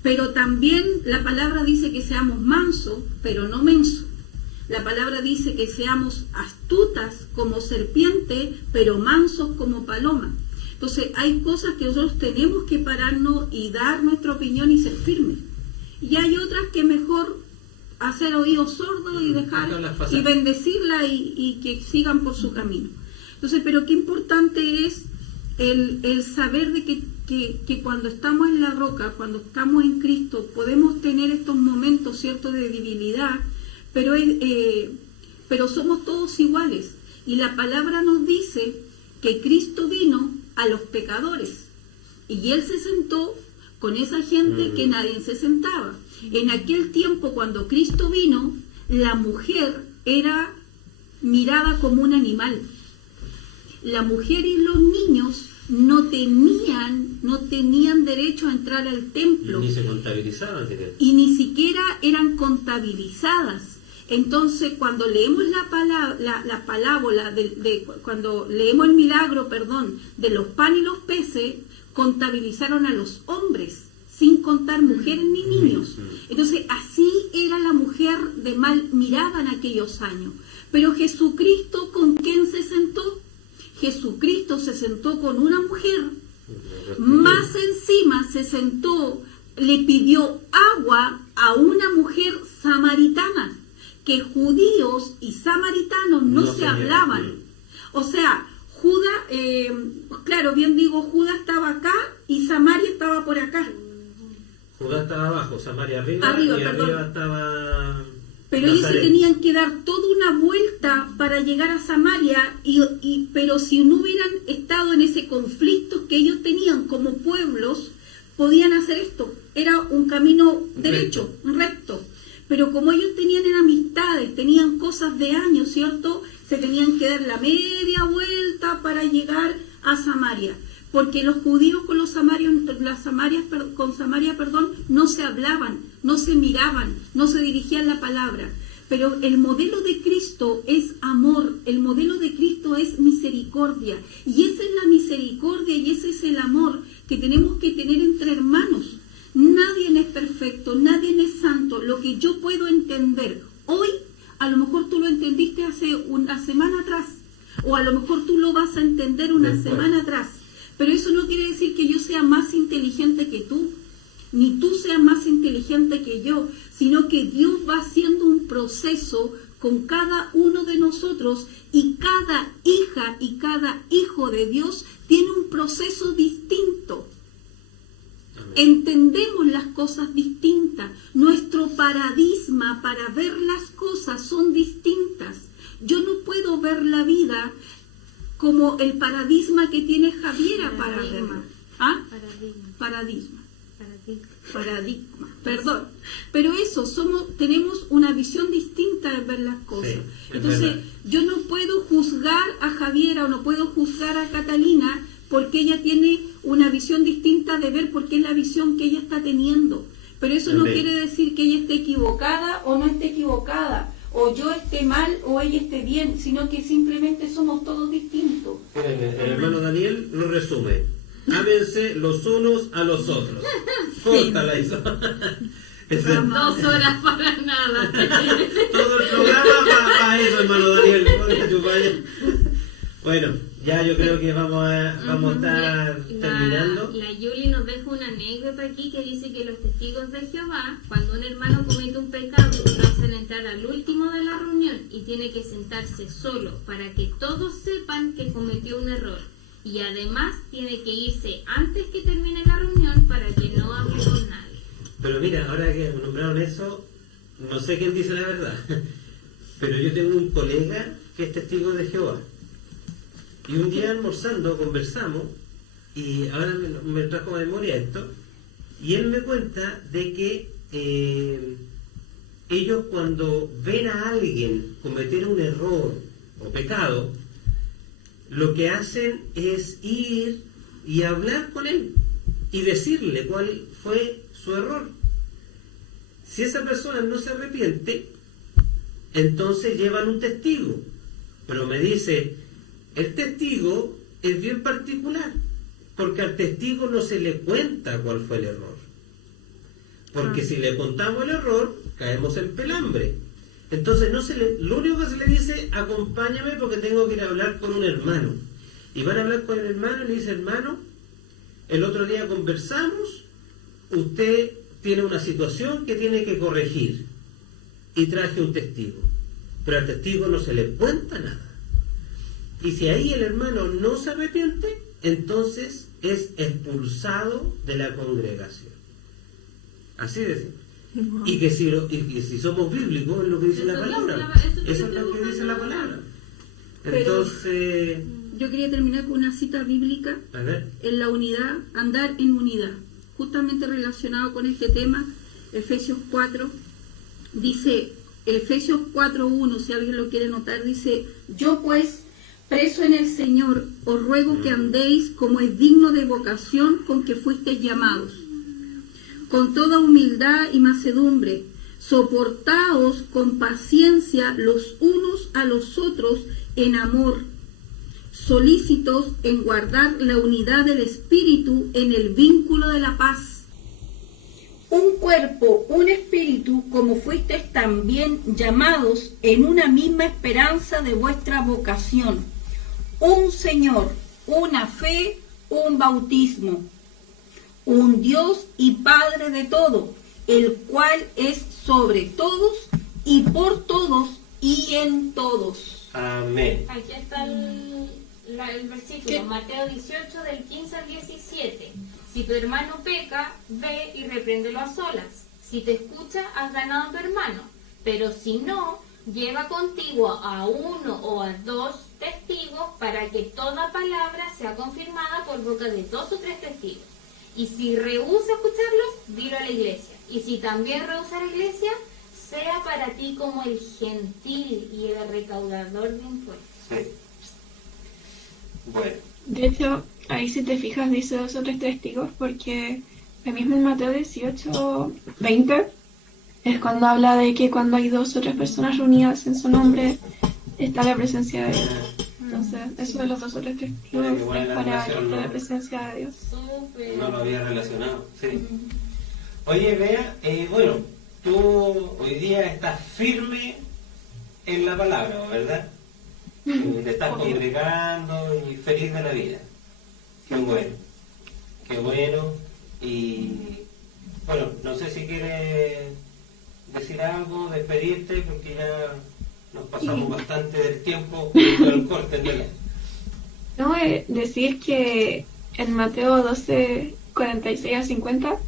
Pero también la palabra dice que seamos mansos, pero no mensos. La palabra dice que seamos astutas como serpiente, pero mansos como paloma. Entonces hay cosas que nosotros tenemos que pararnos y dar nuestra opinión y ser firmes. Y hay otras que mejor hacer oídos sordos y Dejarlas pasar. y bendecirla y que sigan por su camino. Entonces, pero qué importante es el saber de que cuando estamos en la roca, cuando estamos en Cristo, podemos tener estos momentos, ¿cierto?, de debilidad, pero somos todos iguales. Y la palabra nos dice que Cristo vino a los pecadores y Él se sentó con esa gente que nadie se sentaba. En aquel tiempo, cuando Cristo vino, la mujer era mirada como un animal. La mujer y los niños no tenían derecho a entrar al templo. Ni se contabilizaban. Y ni siquiera eran contabilizadas. Entonces, cuando leemos la parábola, cuando leemos el milagro, de los panes y los peces, contabilizaron a los hombres, sin contar mujeres ni niños. Entonces, así era la mujer de mal mirada en aquellos años. Pero Jesucristo, ¿con quién se sentó? Jesucristo se sentó con una mujer, más encima se sentó, le pidió agua a una mujer samaritana, que judíos y samaritanos no se hablaban. O sea, claro, bien digo, Judá estaba acá y Samaria estaba por acá. Judá estaba abajo, Samaria arriba, y arriba estaba... Pero ellos se Nazaret. tenían que dar toda una vuelta para llegar a Samaria, pero si no hubieran estado en ese conflicto que ellos tenían como pueblos, podían hacer esto. Era un camino derecho, recto. Pero como ellos tenían amistades, tenían cosas de años, ¿cierto? Se tenían que dar la media vuelta para llegar a Samaria. Porque los judíos con con Samaria, no se hablaban, no se miraban, no se dirigían la palabra. Pero el modelo de Cristo es amor, el modelo de Cristo es misericordia. Y esa es la misericordia y ese es el amor que tenemos que tener entre hermanos. Nadie es perfecto, nadie es santo. Lo que yo puedo entender hoy, a lo mejor tú lo entendiste hace una semana atrás, o a lo mejor tú lo vas a entender una semana atrás. Pero eso no quiere decir que yo sea más inteligente que tú, ni tú seas más inteligente que yo, sino que Dios va haciendo un proceso con cada uno de nosotros y cada hija y cada hijo de Dios tiene un proceso distinto. Entendemos las cosas distintas. Nuestro paradigma para ver las cosas son distintas. Yo no puedo ver la vida como el paradigma que tiene Javiera para verla. ¿Ah? Paradigma. Perdón. Pero eso, tenemos una visión distinta de ver las cosas. Sí, entonces, verdad. yo no puedo juzgar a Javiera o no puedo juzgar a Catalina porque ella tiene una visión distinta de ver, porque es la visión que ella está teniendo. Pero eso no quiere decir que ella esté equivocada o no esté equivocada, o yo esté mal o ella esté bien, sino que simplemente somos todos distintos. El hermano Daniel lo resume: ámense los unos a los otros. Córtala eso. Ese- 2 horas para nada. todo el programa para eso, hermano Daniel. Bueno, ya yo creo que vamos a estar terminando. La Yuli nos deja una anécdota aquí que dice que los testigos de Jehová, cuando un hermano comete un pecado, lo hacen entrar al último de la reunión y tiene que sentarse solo para que todos sepan que cometió un error. Y además tiene que irse antes que termine la reunión para que no hable con nadie. Pero mira, ahora que nombraron eso, no sé quién dice la verdad, pero yo tengo un colega que es testigo de Jehová. Y un día almorzando conversamos, y ahora me trajo a memoria esto, y él me cuenta de que ellos cuando ven a alguien cometer un error o pecado, lo que hacen es ir y hablar con él y decirle cuál fue su error. Si esa persona no se arrepiente, entonces llevan un testigo. Pero me dice, el testigo es bien particular, porque al testigo no se le cuenta cuál fue el error. Porque si le contamos el error, caemos en pelambre. Entonces lo único que se le dice, acompáñame porque tengo que ir a hablar con un hermano. Y van a hablar con el hermano y le dice, hermano, el otro día conversamos, usted tiene una situación que tiene que corregir. Y traje un testigo. Pero al testigo no se le cuenta nada. Y si ahí el hermano no se arrepiente, entonces es expulsado de la congregación. Así de simple. Y que si somos bíblicos es lo que dice la palabra. Eso es lo que dice la palabra. Entonces, Yo quería terminar con una cita bíblica a ver, en la unidad, andar en unidad. Justamente relacionado con este tema, Efesios 4, dice, Efesios 4:1, si alguien lo quiere notar, dice, yo pues, preso en el Señor, os ruego que andéis como es digno de vocación con que fuisteis llamados, con toda humildad y mansedumbre, soportaos con paciencia los unos a los otros en amor, solícitos en guardar la unidad del Espíritu en el vínculo de la paz. Un cuerpo, un espíritu, como fuisteis también llamados en una misma esperanza de vuestra vocación. Un Señor, una fe, un bautismo. Un Dios y Padre de todo, el cual es sobre todos y por todos y en todos. amén. Aquí está el versículo, Mateo 18 del 15 al 17. Si tu hermano peca, ve y repréndelo a solas. Si te escucha, has ganado a tu hermano. Pero si no, lleva contigo a uno o a dos testigos para que toda palabra sea confirmada por boca de 2 o 3 testigos. Y si rehúsa escucharlos, dilo a la iglesia. Y si también rehúsa la iglesia, sea para ti como el gentil y el recaudador de impuestos. Sí. Bueno, De hecho, ahí si te fijas dice 2 o 3 testigos porque el mismo en Mateo 18, 20 es cuando habla de que cuando hay 2 o 3 personas reunidas en su nombre está la presencia de Dios. Entonces, eso de los 2 o 3 testigos Bueno, igual es la para relación, la ¿no? presencia de Dios. Súper. no lo había relacionado. Sí. Oye, Bea, bueno, tú hoy día estás firme en la palabra, ¿verdad? Te estás congregando y feliz de la vida. Qué bueno. Qué bueno. Y bueno, no sé si quieres decir algo, despedirte, porque ya nos pasamos bastante del tiempo con el corte, ¿verdad? No, decir que en Mateo 12, 46 a 50,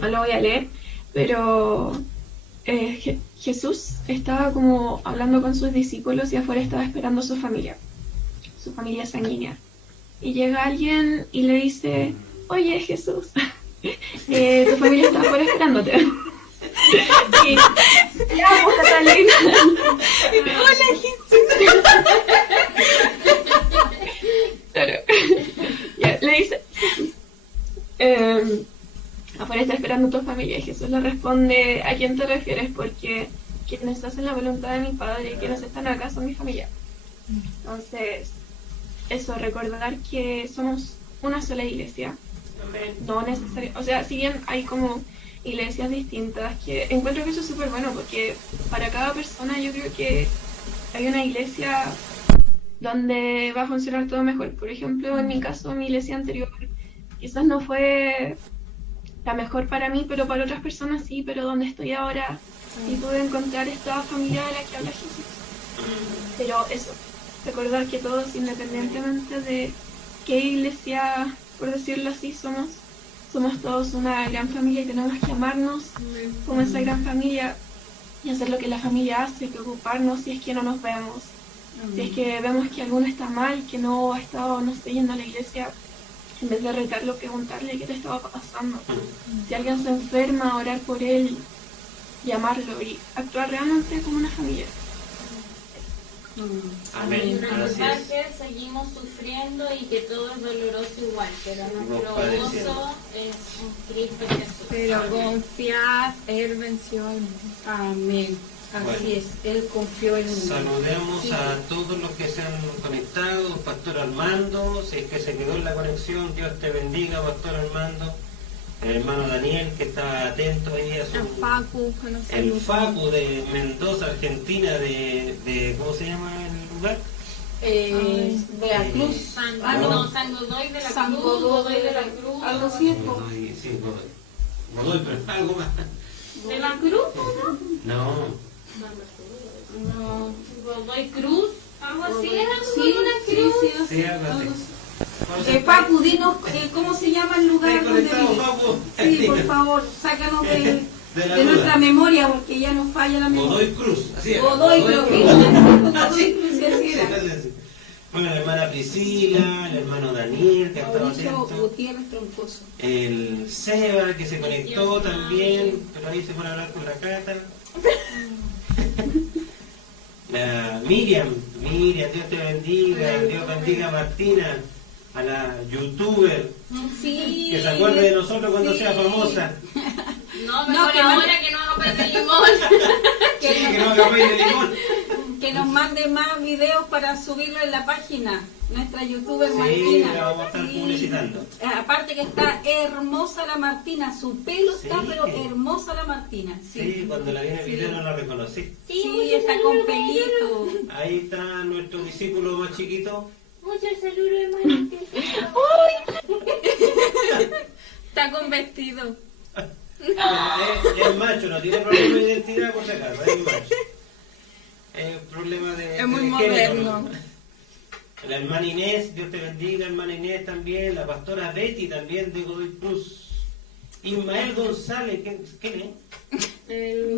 no lo voy a leer, pero Jesús estaba como hablando con sus discípulos y afuera estaba esperando a su familia sanguínea. Y llega alguien y le dice, oye Jesús, tu familia está afuera esperándote. Y ya, pues, Catalina. Hola Jesús. Claro. Ya, le dice, afuera está esperando tu familia. Y Jesús le responde, ¿a quién te refieres? Porque quienes hacen la voluntad de mi Padre y quienes están acá son mi familia. Entonces, eso, recordar que somos una sola iglesia. No necesario, o sea, si bien hay como iglesias distintas, que encuentro que eso es súper bueno porque para cada persona yo creo que hay una iglesia donde va a funcionar todo mejor. Por ejemplo, en mi caso, mi iglesia anterior quizás no fue la mejor para mí, pero para otras personas sí, pero donde estoy ahora sí pude encontrar esta familia de la que habla Jesús. Pero eso, recordar que todos, independientemente de qué iglesia, por decirlo así, somos todos una gran familia y tenemos que amarnos como esa gran familia y hacer lo que la familia hace, preocuparnos si es que no nos vemos. Si es que vemos que alguno está mal, que no ha estado, no sé, yendo a la iglesia, en vez de retarlo, preguntarle qué te estaba pasando. Si alguien se enferma, orar por él, llamarlo y actuar realmente como una familia. Amén. Recordar Así que seguimos sufriendo y que todo es doloroso igual, pero nuestro padeciendo. gozo es en Cristo Jesús. Pero confiad, Él venció al mundo. Amén. Así Bueno. es, Él confió en mí. Saludemos Sí. a todos los que se han conectado, Pastor Armando, si es que se quedó en la conexión, Dios te bendiga, Pastor Armando, el hermano Daniel que está atento ahí a El su... Facu, que nos El saluda. Facu de Mendoza, Argentina, de ¿cómo se llama el lugar? De la cruz. San, no. San Godoy de la San Cruz, Godoy Godoy de la Cruz. Algo así es, po. Godoy, sí, Godoy, pero algo más. ¿De la Cruz no? No, No, Godoy Cruz, algo así Godoy. era, Sí, una sí, cruz. sí, sí, algo así. Facu, dinos cómo se llama el lugar ¿Estás donde conectado, vives. Facu? Sí, por favor, sácanos De la de duda. nuestra memoria, porque ya nos falla la memoria. Godoy Cruz, así es. Godoy Cruz. Godoy Cruz, sí, así Sí, era. dale, sí. Bueno, la hermana Priscila, el hermano Daniel, que ha estado Mauricio atento, Gutiérrez Troncoso. el Seba, que se conectó también, pero ahí se pone a hablar con la Cata. La Miriam, Dios te bendiga, Dios bendiga a Martina, a la youtuber, Sí. que se acuerde de nosotros cuando sea famosa. No, No, mejor que ahora mande- que no nos prende limón. Sí, que no haga de limón. Que nos mande más videos para subirlo en la página. Nuestra youtuber Sí, Martina. la vamos a estar Sí. publicitando. Aparte que está hermosa la Martina. Su pelo está, Sí. pero hermosa la Martina. Sí, cuando la vi en el video no la reconocí. Sí, está con pelito. Ahí está nuestro discípulo más chiquito. Muchos saludos, hermano. Está con vestido. Es macho, no tiene problema de identidad por si acaso, es macho. Es problema de... Es muy de género, moderno. ¿no? La hermana Inés, Dios te bendiga, hermana Inés también, la pastora Betty también de Godoy Cruz. Ismael González, ¿quién es?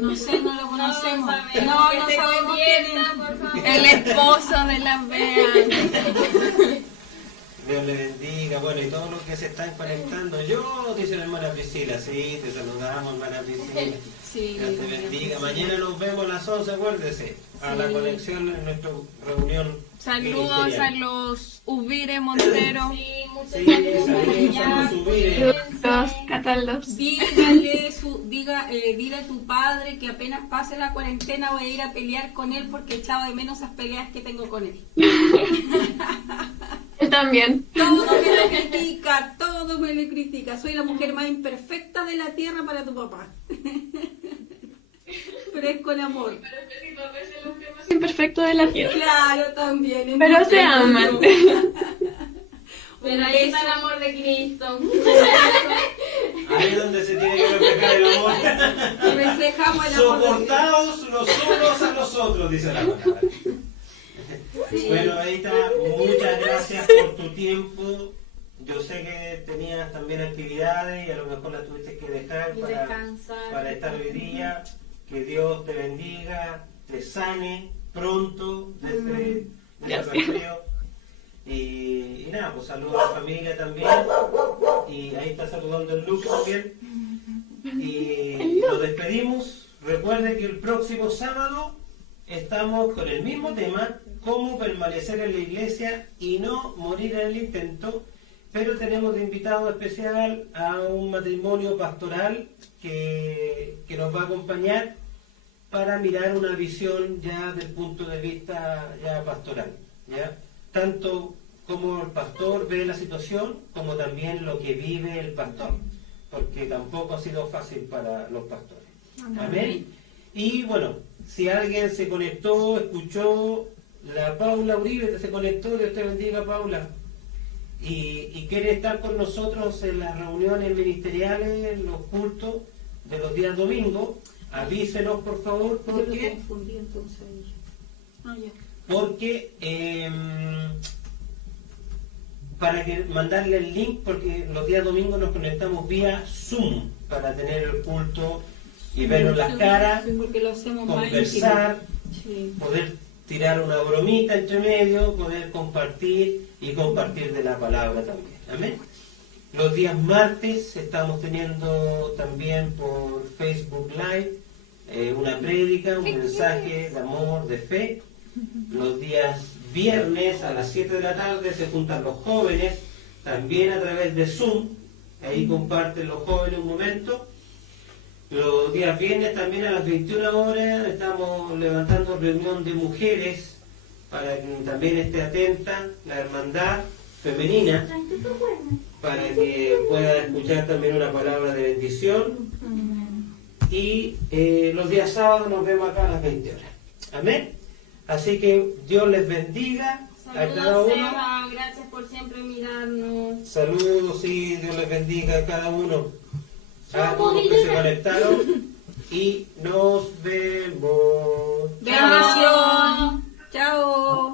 No sé, no lo conocemos. No, No se sabemos quién convierta, es. por favor. El esposo de la Bea. Dios le bendiga, bueno, y todos los que se están conectando. Yo, dice la hermana Priscila, sí, te saludamos, hermana Priscila. Sí, Dios te bendiga. Mañana nos vemos a las 11, acuérdese, a la conexión en nuestra reunión. Saludos a ministerial. los Ubire Montero. Sí, muchos Sí, saludos. saludos a los Ubire. Los Cataldos. Dile a tu padre que apenas pase la cuarentena voy a ir a pelear con él porque echaba de menos esas peleas que tengo con él. Él también. Todo me lo critica. Soy la mujer más imperfecta de la tierra para tu papá. Pero es con amor. Imperfecto de la tierra. Claro, también. Pero se aman. Pero ahí está el amor de Cristo. Ahí es donde se tiene que reflejar el amor. Reflejamos el amor de Soportaos los unos a los otros, dice la palabra. Bueno, ahí está. Muchas gracias por tu tiempo. Yo sé que tenías también actividades y a lo mejor las tuviste que dejar Y descansar. para estar hoy día. Que Dios te bendiga, te sane pronto de ese resfrío. Y nada, pues saludos a la familia también. Y ahí está saludando el Luke también. Y nos despedimos. Recuerden que el próximo sábado estamos con el mismo tema, cómo permanecer en la iglesia y no morir en el intento. Pero tenemos de invitado especial a un matrimonio pastoral que nos va a acompañar para mirar una visión ya del punto de vista ya pastoral, ¿ya? Tanto como el pastor ve la situación, como también lo que vive el pastor. porque tampoco ha sido fácil para los pastores. Amén. Y bueno, si alguien se conectó, escuchó, la Paula Uribe se conectó, Dios te bendiga, Paula, y quiere estar con nosotros en las reuniones ministeriales, en los cultos de los días domingos, avísenos por favor, Yo lo porque confundí entonces ahí. Ah, ya. porque para que mandarle el link, porque los días domingos nos conectamos vía Zoom para tener el culto y vernos las caras, Sí, porque lo hacemos más conversar, íntimo. Sí. poder tirar una bromita entre medio, poder compartir y compartir de la palabra también. Amén. Los días martes estamos teniendo también por Facebook Live una prédica, un mensaje de amor, de fe. Los días viernes a las 7 de la tarde se juntan los jóvenes, también a través de Zoom. Ahí comparten los jóvenes un momento. Los días viernes también a las 21 horas estamos levantando reunión de mujeres para que también esté atenta la hermandad femenina, para que pueda escuchar también una palabra de bendición. Y los días sábados nos vemos acá a las 20 horas. Amén. Así que Dios les bendiga a cada Saludos, uno. Seba, gracias por siempre mirarnos. Saludos y Dios les bendiga a cada uno. A Chao, todos los que se Miguel. conectaron. Y nos vemos. Bendición. Chao.